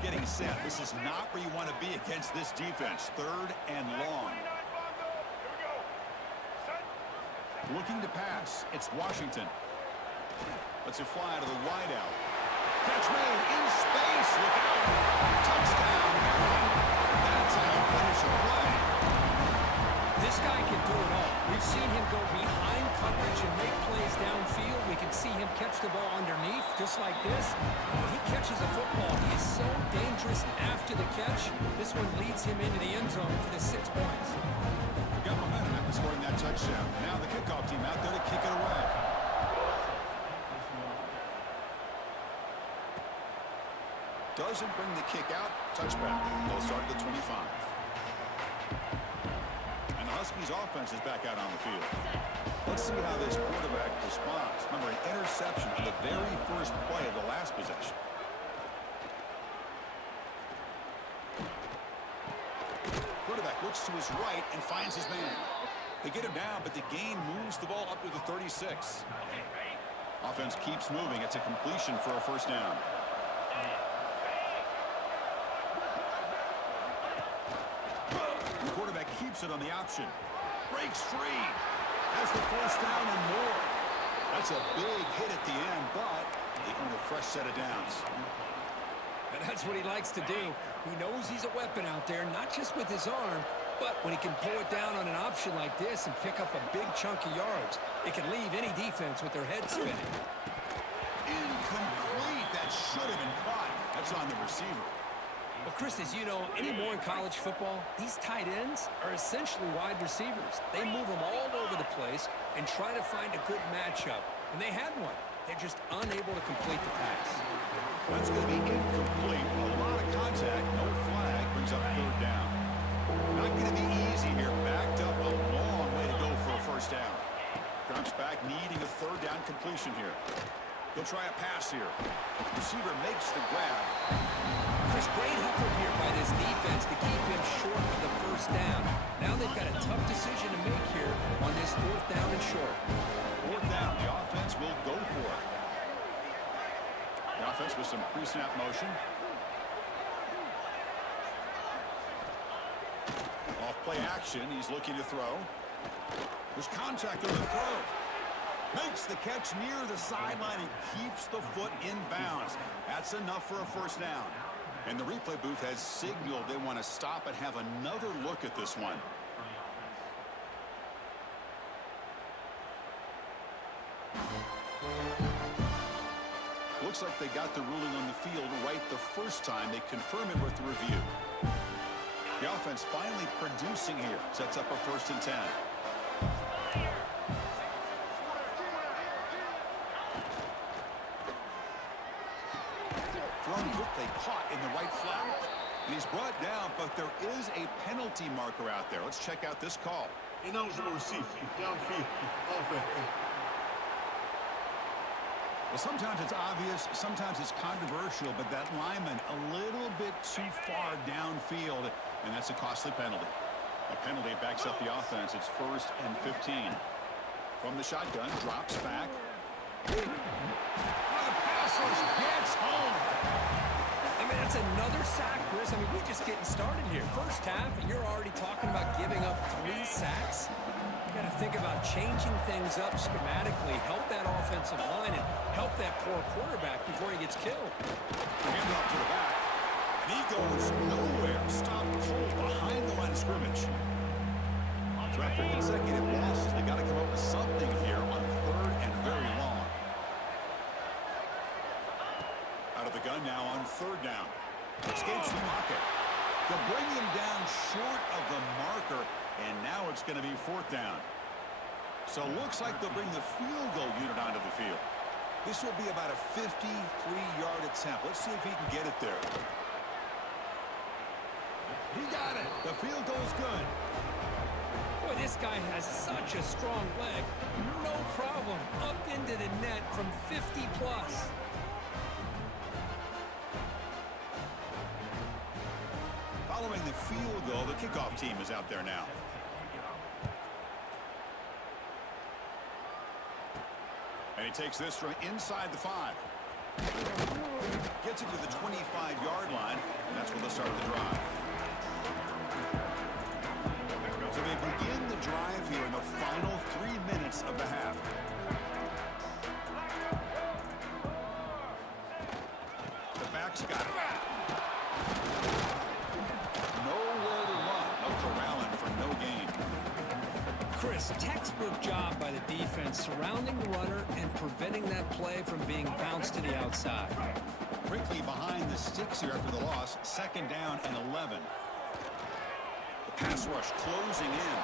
Getting set. This is not where you want to be against this defense. 3rd and long. Looking to pass. It's Washington. Lets it fly to the wide out. Catch made in space. Look out. Touchdown, Maryland. That's how you finish a play. This guy can do it all. We've seen him go behind coverage and make plays downfield. We can see him catch the ball underneath, just like this. When he catches a football, he is so dangerous after the catch. This one leads him into the end zone for the 6 points. Got momentum after scoring that touchdown. Now the kickoff team out there to kick it away. Doesn't bring the kick out. Touchback. They'll start at the 25. Huskies offense is back out on the field. Let's see how this quarterback responds. Remember, an interception on the very first play of the last possession. Quarterback looks to his right and finds his man. They get him down, but the gain moves the ball up to the 36. Offense keeps moving. It's a completion for a first down. Quarterback keeps it on the option. Breaks free. Has the first down and more. That's a big hit at the end, but they earn a fresh set of downs. And that's what he likes to do. He knows he's a weapon out there, not just with his arm, but when he can pull it down on an option like this and pick up a big chunk of yards, it can leave any defense with their head spinning. Incomplete. That should have been caught. That's on the receiver. Well, Chris, as you know, anymore in college football, these tight ends are essentially wide receivers. They move them all over the place and try to find a good matchup. And they had one. They're just unable to complete the pass. That's going to be incomplete. A lot of contact. No flag. Brings up 3rd down. Not going to be easy here. Backed up a long way to go for a first down. Drops back, needing a 3rd down completion here. He'll try a pass here. Receiver makes the grab. Chris, great effort here by this defense to keep him short of the first down. Now they've got a tough decision to make here on this 4th down and short. 4th down, the offense will go for it. The offense with some pre-snap motion. Off play action, he's looking to throw. There's contact on the throw. Makes the catch near the sideline and keeps the foot in bounds. That's enough for a first down. And the replay booth has signaled they want to stop and have another look at this one. Looks like they got the ruling on the field right the first time. They confirm it with the review. The offense finally producing here. Sets up a 1st and 10. Thrown quickly, caught in the right flat. And he's brought down, but there is a penalty marker out there. Let's check out this call. Ineligible receive. Downfield. Offense. Well, sometimes it's obvious, sometimes it's controversial, but that lineman a little bit too far downfield, and that's a costly penalty. A penalty backs up the offense. It's 1st and 15. From the shotgun, drops back. Oh, the pass rush gets home. I mean, that's another sack, Chris. I mean, we're just getting started here. First half, and you're already talking about giving up 3 sacks. You got to think about changing things up schematically, help that offensive line, and help that poor quarterback before he gets killed. Hand off to the back, and he goes nowhere. Stopped cold behind the line of scrimmage. So after consecutive losses, they got to come up with something here on 3rd and very long. Out of the gun now on 3rd down. Escapes the pocket. They'll bring him down short of the marker, and now it's going to be 4th down. So looks like they'll bring the field goal unit onto the field. This will be about a 53-yard attempt. Let's see if he can get it there. He got it. The field goal's good. Boy, this guy has such a strong leg. No problem. Up into the net from 50-plus. Following the field goal, the kickoff team is out there now. And he takes this from inside the 5. Gets it to the 25-yard line, and that's where they'll start the drive. So they begin the drive here in the final 3 minutes of the half. The back's got it. Nowhere to run. No corralling for no gain. Chris, textbook job by the defense surrounding the runner and preventing that play from being bounced to the outside. Quickly behind the sticks here after the loss. 2nd down and 11. The pass rush closing in.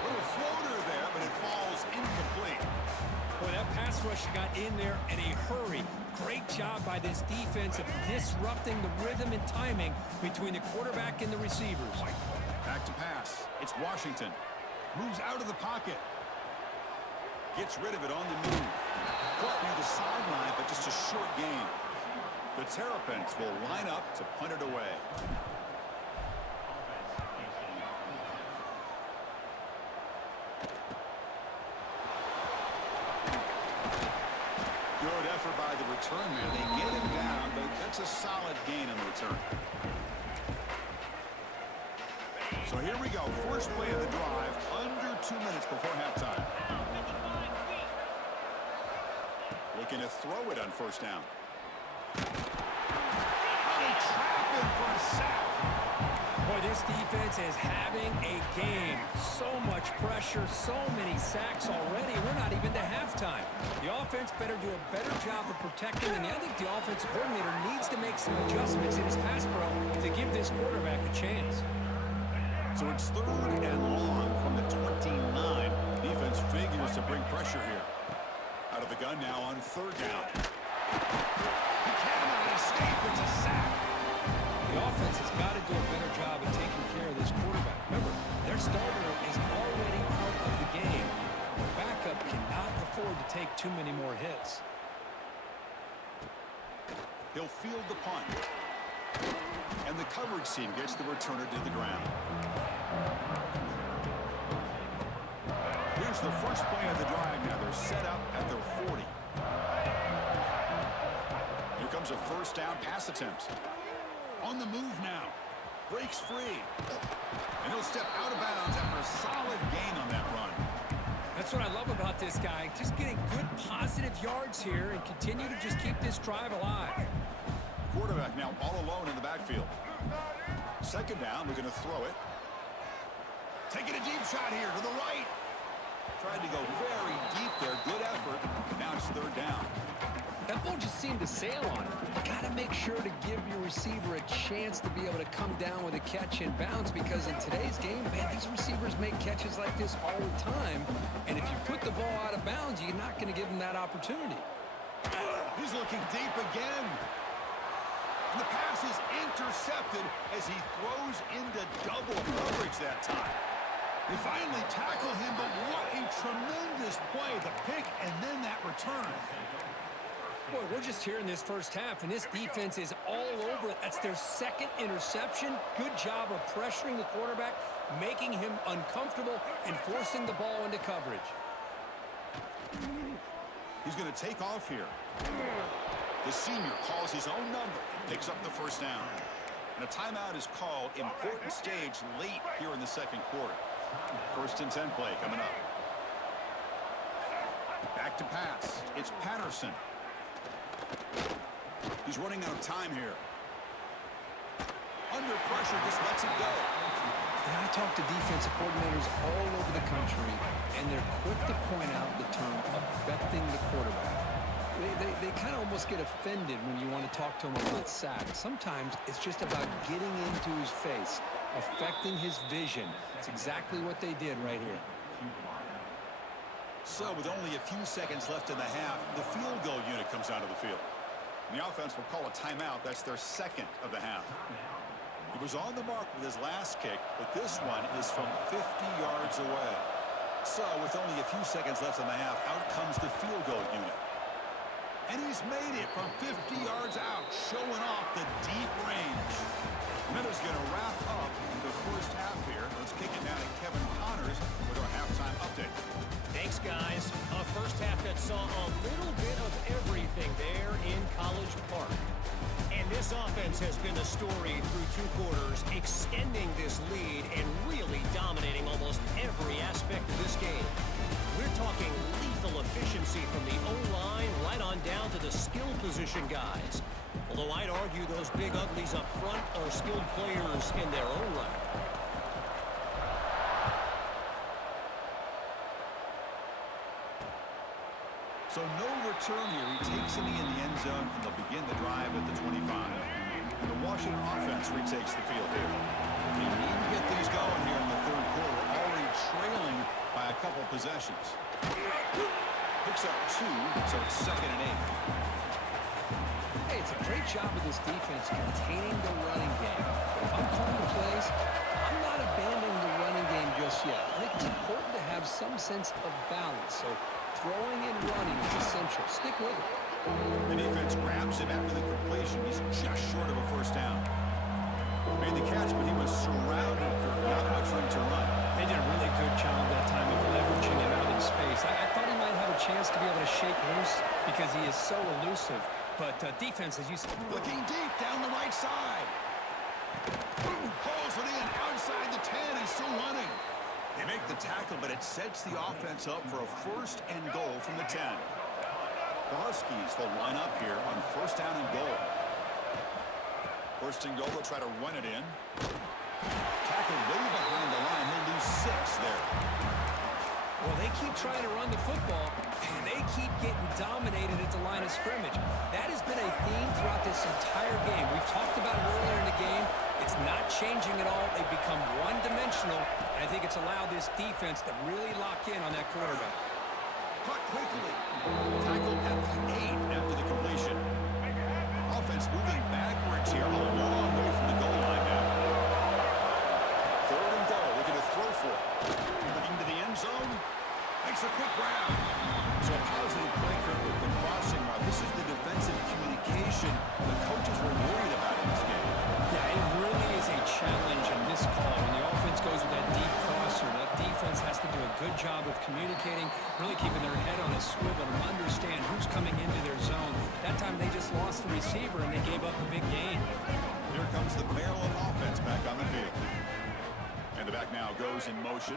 Little floater there, but it falls incomplete. Boy, that pass rush got in there in a hurry. Great job by this defense of disrupting the rhythm and timing between the quarterback and the receivers. Back to pass. It's Washington. Moves out of the pocket. Gets rid of it on the move. Caught near the sideline, but just a short gain. The Terrapins will line up to punt it away. Good effort by the return man. They get him down, but that's a solid gain on the return. So here we go. First play of the drive, under 2 minutes before halftime. Looking to throw it on 1st down. They trap him for a sack. Boy, this defense is having a game. So much pressure, so many sacks already. We're not even to halftime. The offense better do a better job of protecting, and I think the offensive coordinator needs to make some adjustments in his pass pro to give this quarterback a chance. So it's 3rd and long from the 29. Defense figures to bring pressure here. Out of the gun now on 3rd down. He cannot escape. It's a sack. The offense has got to do a better job of taking care of this quarterback. Remember, their starter is already out of the game. The backup cannot afford to take too many more hits. He'll field the punt. And the coverage team gets the returner to the ground. Here's the first play of the drive now. They're set up at their 40. Here comes a 1st down pass attempt. On the move now. Breaks free. And he'll step out of bounds after a solid gain on that run. That's what I love about this guy. Just getting good positive yards here and continue to just keep this drive alive. Quarterback now all alone in the backfield. 2nd down, looking to throw it. Taking a deep shot here to the right. Tried to go very deep there. Good effort. Now it's 3rd down. That ball just seemed to sail on him. You got to make sure to give your receiver a chance to be able to come down with a catch and bounce, because in today's game, man, these receivers make catches like this all the time. And if you put the ball out of bounds, you're not going to give them that opportunity. He's looking deep again. And the pass is intercepted as he throws into double coverage that time. They finally tackle him, but what a tremendous play. The pick and then that return. Boy, we're just here in this first half, and this defense is all over it. That's their second interception. Good job of pressuring the quarterback, making him uncomfortable, and forcing the ball into coverage. He's going to take off here. The senior calls his own number and picks up the first down. And a timeout is called. Important stage late here in the second quarter. 1st and 10 play coming up. Back to pass. It's Patterson. He's running out of time here. Under pressure, just lets it go. And I talk to defensive coordinators all over the country, and they're quick to point out the term affecting the quarterback. They kind of almost get offended when you want to talk to them about sacks. Sometimes it's just about getting into his face, affecting his vision. It's exactly what they did right here. So with only a few seconds left in the half, the field goal unit comes out of the field. And the offense will call a timeout. That's their second of the half. He was on the mark with his last kick, but this one is from 50 yards away. So with only a few seconds left in the half, out comes the field goal unit. And he's made it from 50 yards out, showing off the deep range. Miller's going to wrap up the first half here. Let's kick it down to Kevin Connors with our halftime update. Thanks, guys. A first half that saw a little bit of everything there in College Park. And this offense has been the story through 2 quarters, extending this lead and really dominating almost every aspect of this game. We're talking lethal efficiency from the O-line right on down to the skill position guys. Although I'd argue those big uglies up front are skilled players in their own right. So no return here. He takes it in the end zone, and they'll begin the drive at the 25. And the Washington offense retakes the field here. They need to get these going here in the third quarter, already trailing by a couple possessions. Picks up 2, so it's 2nd and 8. Hey, it's a great job of this defense containing the running game. If I'm calling the plays, I'm not abandoning the running game just yet. I think it's important to have some sense of balance. So throwing and running is essential. Stick with it. The defense grabs him after the completion. He's just short of a first down. Made the catch, but he was surrounded for not much room to run. They did a really good job that time of leveraging him out in space. I thought he might have a chance to be able to shake loose because he is so elusive. But defense, as you said, Looking deep down the right side. Pulls it in outside the 10 and still running. They make the tackle, but it sets the offense up for a 1st and goal from the 10. The Huskies will line up here on 1st down and goal. 1st and goal, they'll try to run it in. Tackled way behind the line. He'll lose 6 there. well, they keep trying to run the football, and they keep getting dominated at the line of scrimmage. That has been a theme throughout this entire game. We've talked about it earlier in the game. It's not changing at all. They've become one-dimensional, and I think it's allowed this defense to really lock in on that quarterback. Caught quickly. Tackled at the 8 after the completion. Offense moving backwards here, a long way from the goal line now. 3rd and goal, looking to throw for it. Looking to the end zone. Makes a quick grab. So a positive breaker with the crossing route. This is the defensive communication the coaches were worried about in this game. Yeah, it really is a challenge in this call. When the offense goes with that deep crosser, that defense has to do a good job of communicating, really keeping their head on a swivel and understand who's coming into their zone. That time they just lost the receiver and they gave up a big gain. Here comes the Maryland offense back on the field. And the back now goes in motion.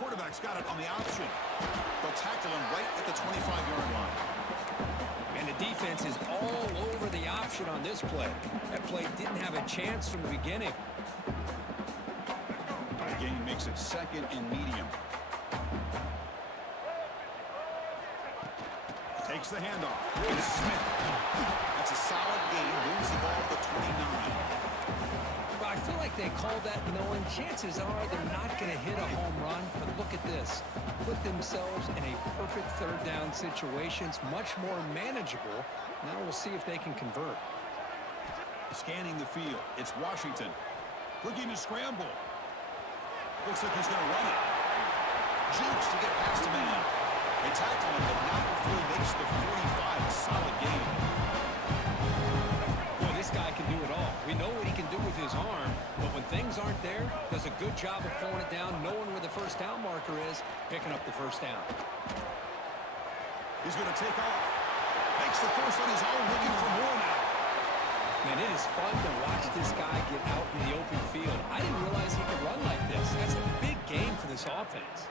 Quarterback's got it on the option. They'll tackle him right at the 25-yard line. And the defense is all over the option on this play. That play didn't have a chance from the beginning. The game makes it 2nd and medium. Takes the handoff. It's Smith. That's a solid gain. Moves the ball to the 29. But I feel like they called that knowing chances are they're not going to hit a home run. But look at this. Put themselves in a perfect 3rd down situation. It's much more manageable. Now we'll see if they can convert. Scanning the field. It's Washington. Looking to scramble. Looks like he's going to run it. Jukes to get past a man. They tackle him, but not before he makes the 45. Solid game. Boy, this guy can do it all. We know what he can do with his arm, but when things aren't there, does a good job of pulling it down, knowing where the first down marker is, picking up the first down. He's going to take off. Makes the first on his own, looking for more now. Man, it is fun to watch this guy get out in the open field. I didn't realize he could run like this. That's a big game for this offense.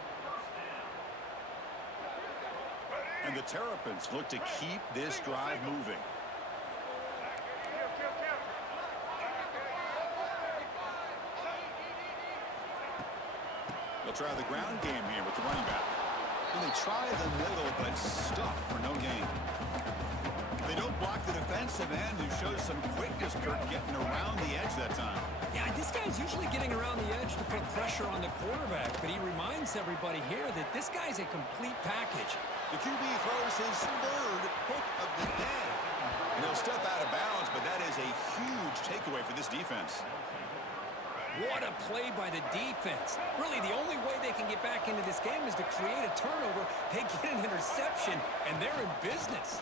And the Terrapins look to keep this drive moving. They'll try the ground game here with the running back. And they try the middle, but stuff for no gain. They don't block the defensive end, who shows some quickness, Kirk, getting around the edge that time. Yeah, this guy's usually getting around the edge to put pressure on the quarterback, but he reminds everybody here that this guy's a complete package. The QB throws his third pick of the day. And he'll step out of bounds, but that is a huge takeaway for this defense. What a play by the defense. Really, the only way they can get back into this game is to create a turnover. They get an interception, and they're in business.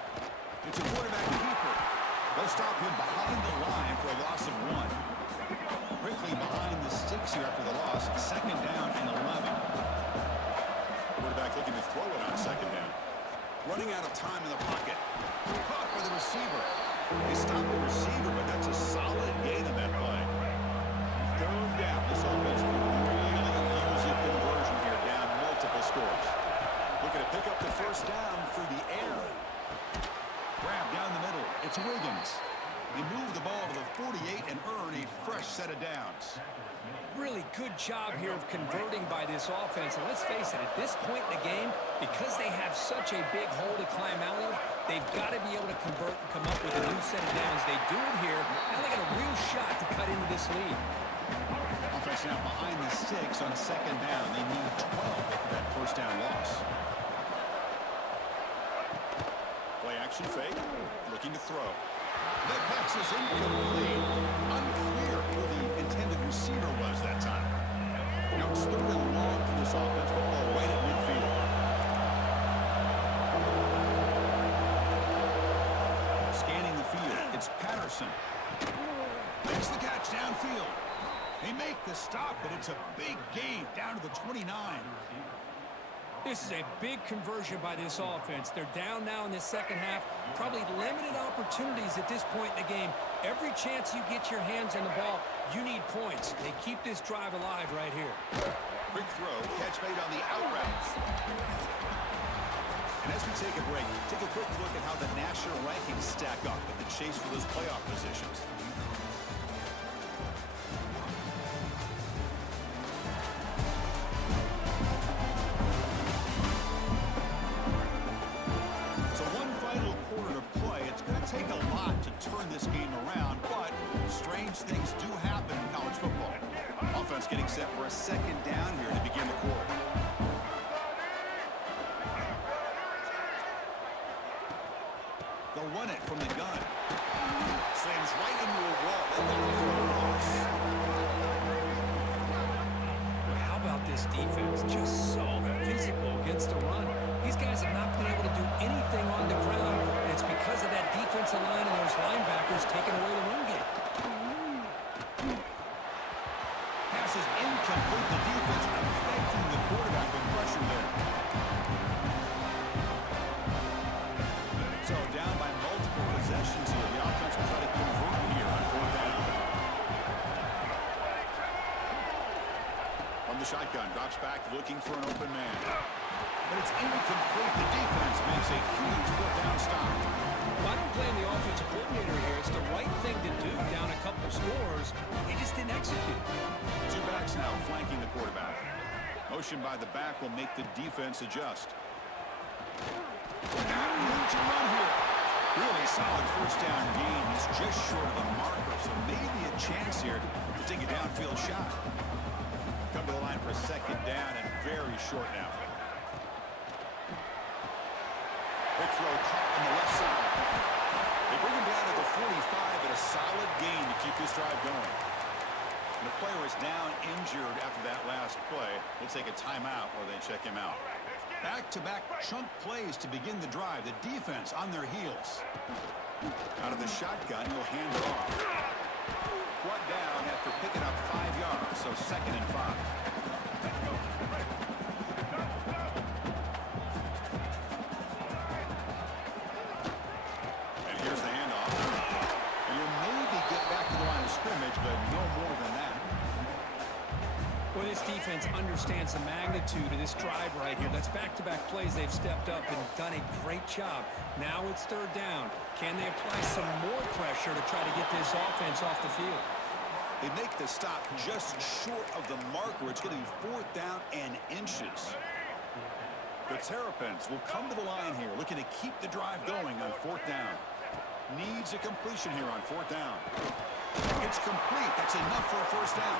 It's a quarterback keeper. They'll stop him behind the line for a loss of 1. Quickly behind the sticks here after the loss. Second down and 11. Quarterback looking to throw it on second down. Running out of time in the pocket. Caught by the receiver. They stop the receiver, but that's a solid gain on that play. Third down. This offense really easy conversion here, down multiple scores. Looking to pick up the first down through the air. Grab down the middle. It's Wiggins. They move the ball to the 48 and earn a fresh set of downs. Really good job here of converting by this offense. And let's face it, at this point in the game, because they have such a big hole to climb out of, they've got to be able to convert and come up with a new set of downs. They do it here. Now they got a real shot to cut into this lead. Offense now behind the sticks on second down. They need 12 after that first down loss. Play action fake. Looking to throw. That pass is incomplete. Unclear who the intended receiver was that time. Now it's third and long for this offense, but ball right at midfield. Scanning the field. It's Patterson. Makes the catch downfield. They make the stop, but it's a big gain down to the 29. This is a big conversion by this offense. They're down now in the second half. Probably limited opportunities at this point in the game. Every chance you get your hands on the ball, you need points. They keep this drive alive right here. Quick throw, catch made on the out route. And as we take a break, take a quick look at how the national rankings stack up in the chase for those playoff positions. Take a lot to turn this game around, but strange things do happen in college football. Offense getting set for a second down here to begin the quarter. They'll run it from the gun. Slams right into a wall. Well, how about this defense? Just so physical against the run. These guys have not been able to do anything on the ground, and it's because of that defensive line and those linebackers taking away the run game. Pass is incomplete. The defense affecting the quarterback with pressure there. So down by multiple possessions here. The offense will try to convert here on fourth down. From the shotgun, drops back looking for an open man. But it's incomplete. The defense makes a huge fourth down stop. Well, I don't blame the offensive coordinator here. It's the right thing to do down a couple scores. They just didn't execute. Two backs now flanking the quarterback. Motion by the back will make the defense adjust. Got room to run here. Really solid first down gain. He's just short of the marker, so maybe a chance here to take a downfield shot. Come to the line for a second down and very short now. Quick throw caught on the left side. They bring him down to the 45, but a solid gain to this drive going. And the player is down injured after that last play. We'll take a timeout while they check him out. Back-to-back chunk plays to begin the drive. The defense on their heels. Out of the shotgun, he'll hand it off. Brought down after picking up 5 yards, so 2nd and 5. And here's the handoff. And he'll maybe get back to the line of scrimmage, but no more than that. Well, this defense understands the magnitude of this drive right here. That's back-to-back plays. They've stepped up and done a great job. Now it's 3rd down. Can they apply some more pressure to try to get this offense off the field? They make the stop just short of the marker. It's going to be 4th down and inches. The Terrapins will come to the line here, looking to keep the drive going on 4th down. Needs a completion here on 4th down. It's complete. That's enough for a 1st down.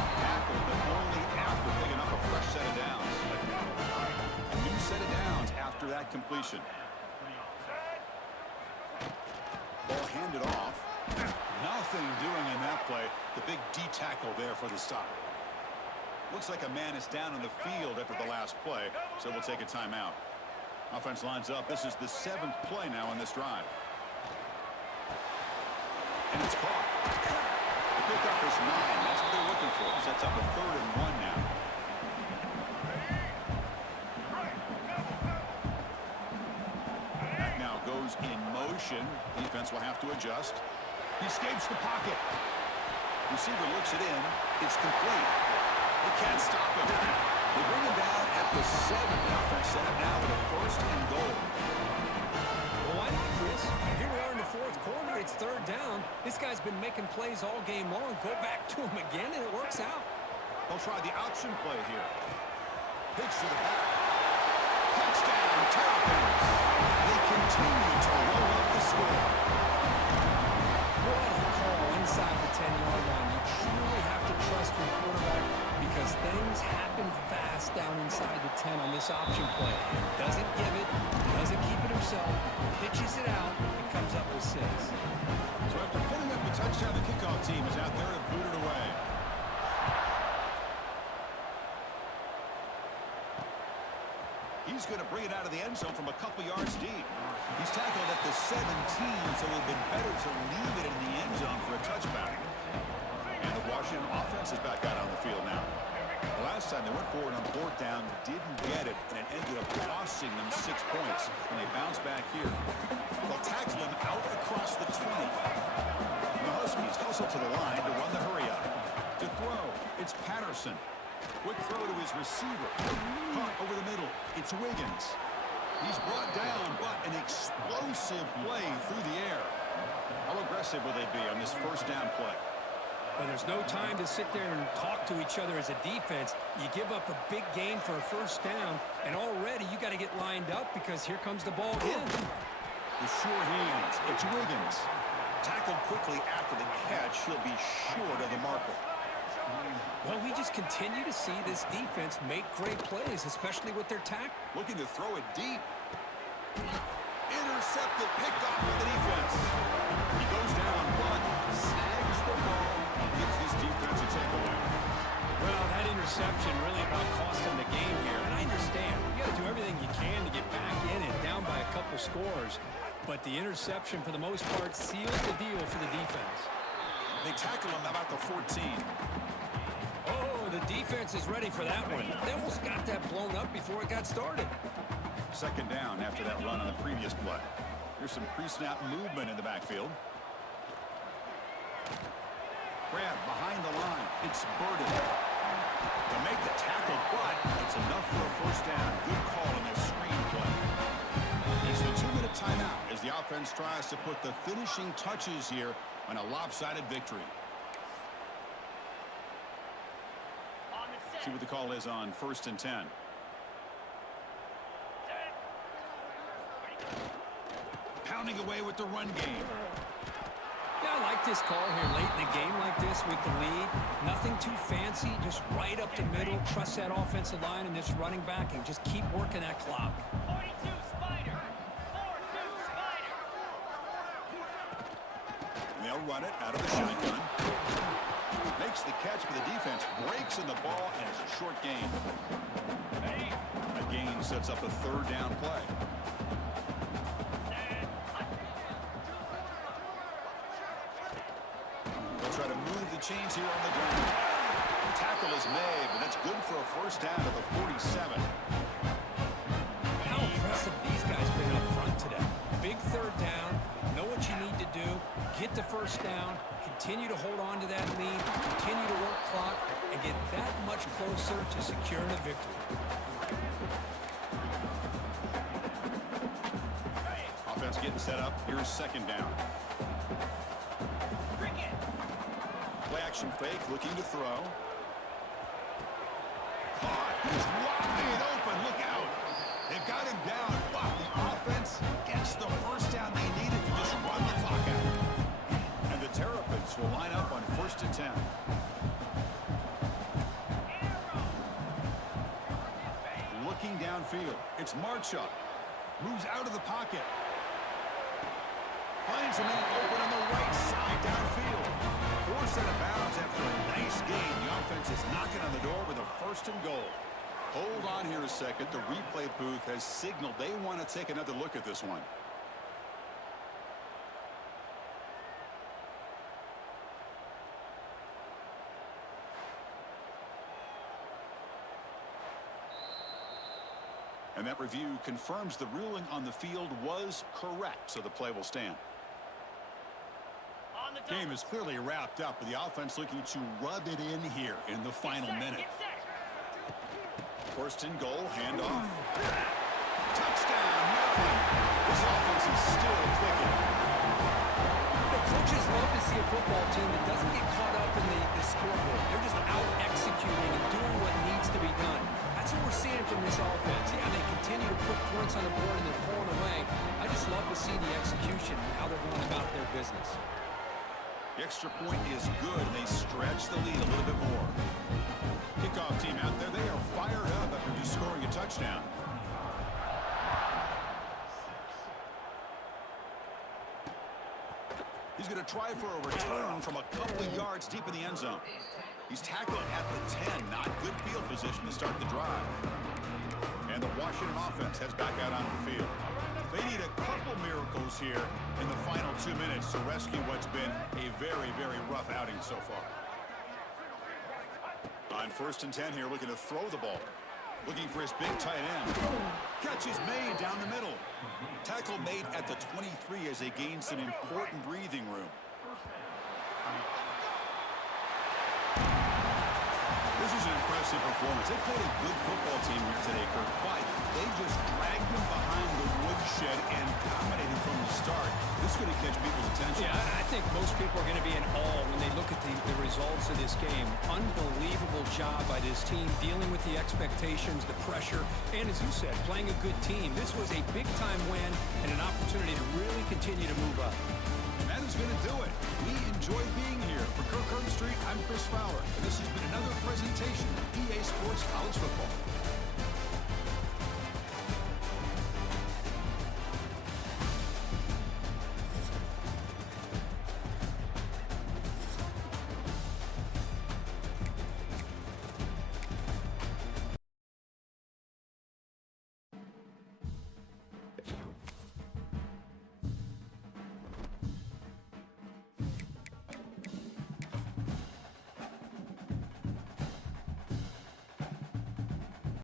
Tackled, but only after picking up a fresh set of downs. A new set of downs after that completion. Ball handed off. Nothing doing in that play. The big D tackle there for the stop. Looks like a man is down on the field after the last play, so we'll take a timeout. Offense lines up. This is the 7th play now on this drive. And it's caught. The pickup is 9. That's what they're looking for. Sets up a 3rd and 1 now. Back now goes in motion. Defense will have to adjust. He escapes the pocket. Receiver looks it in. It's complete. They can't stop him. They bring him down at the 7. The offense set up now with a 1st and goal. Well, why not, Chris? Here we are in the 4th quarter. It's 3rd down. This guy's been making plays all game long. Go back to him again, and it works out. They'll try the option play here. Pitch to the back. Touchdown, Terrapins. They continue to roll up the score. What a call inside the 10-yard line. You truly have to trust your quarterback because things happen fast down inside the 10 on this option play. Doesn't give it, doesn't keep it himself, pitches it out, and comes up with 6. So after putting up the touchdown, the kickoff team is out there to boot it away. He's going to bring it out of the end zone from a couple yards deep. He's tackled at the 17, so it would have been better to leave it in the end zone for a touchback. And the Washington offense is back out on the field now. The last time they went forward on 4th down, didn't get it, and it ended up costing them 6 points. And they bounce back here. They'll tackle him out across the 20. And the Huskies hustle to the line to run the hurry up. To throw, it's Patterson. Quick throw to his receiver. Caught over the middle. It's Wiggins. He's brought down, but an explosive play through the air. How aggressive will they be on this 1st down play? Well, there's no time to sit there and talk to each other as a defense. You give up a big gain for a 1st down, and already you got to get lined up because here comes the ball in. The sure hands. It's Wiggins. Tackled quickly after the catch. He'll be short of the marker. Well, we just continue to see this defense make great plays, especially with their tackle. Looking to throw it deep. Intercepted, picked off by the defense. He goes down, but snags the ball and gives this defense a takeaway. Well, that interception really about cost them the game here. And I understand. You got to do everything you can to get back in and down by a couple scores. But the interception, for the most part, sealed the deal for the defense. They tackle him about the 14. Oh, the defense is ready for that one. They almost got that blown up before it got started. 2nd down after that run on the previous play. Here's some pre-snap movement in the backfield. Grab behind the line. It's Burden. To make the tackle, but it's enough for a 1st down. Good call in this screen play. It's the 2-minute timeout as the offense tries to put the finishing touches here on a lopsided victory. See what the call is on 1st and 10. Pounding away with the run game. Yeah, I like this call here late in the game like this with the lead. Nothing too fancy, just right up the middle. Trust that offensive line and this running back and just keep working that clock. 42 Spider. 4-2 Spider. And they'll They'll run it out of the shotgun. Makes the catch for the defense. Breaks in the ball, and it's a short gain. A gain sets up a third down play. They'll try to move the chains here on the ground. Tackle is made, but that's good for a first down at the 47. How impressive these guys been up front today. Big third down. Know what you need to do. Get the first down. Continue to hold on to that lead. Continue to work clock. And get that much closer to securing a victory. Offense getting set up. Here's second down. Play action fake, looking to throw. Caught. He's wide open. Look out. They've got him down, but the offense gets the first down they needed to just run the clock out. And the Terrapins will line up on 1st and 10. Looking downfield. It's Marchuk. Moves out of the pocket. Finds a man open on the right side downfield. Forced out of bounds after a nice gain. The offense is knocking on the door with a 1st and goal. Hold on here a second. The replay booth has signaled they want to take another look at this one. And that review confirms the ruling on the field was correct, so the play will stand. Game is clearly wrapped up, with the offense looking to rub it in here in the final minute. 1st and goal, handoff. Touchdown, Maryland. This offense is still clicking. The coaches love to see a football team that doesn't get caught up in the scoreboard. They're just out executing and doing what needs to be done. That's what we're seeing from this offense. Yeah, they continue to put points on the board and they're pulling away. I just love to see the execution and how they're going about their business. The extra point is good, and they stretch the lead a little bit more. Kickoff team out there, they are fired up after just scoring a touchdown. He's going to try for a return from a couple of yards deep in the end zone. He's tackled at the 10. Not good field position to start the drive. And the Washington offense heads back out onto the field. They need a couple miracles here in the final 2 minutes to rescue what's been a very, very rough outing so far. On 1st and 10 here, looking to throw the ball. Looking for his big tight end. Catch is made down the middle. Tackle made at the 23 as they gain some important breathing room. This is an impressive performance. They played a good football team here today, Kirk, but they just dragged them behind the woodshed and dominated from the start. This is going to catch people's attention. Yeah, I think most people are going to be in awe when they look at the results of this game. Unbelievable job by this team, dealing with the expectations, the pressure, and as you said, playing a good team. This was a big-time win and an opportunity to really continue to move up. That is going to do it. We enjoyed being here. For Kirk Street, I'm Chris Fowler, and this has been another presentation of EA Sports College Football.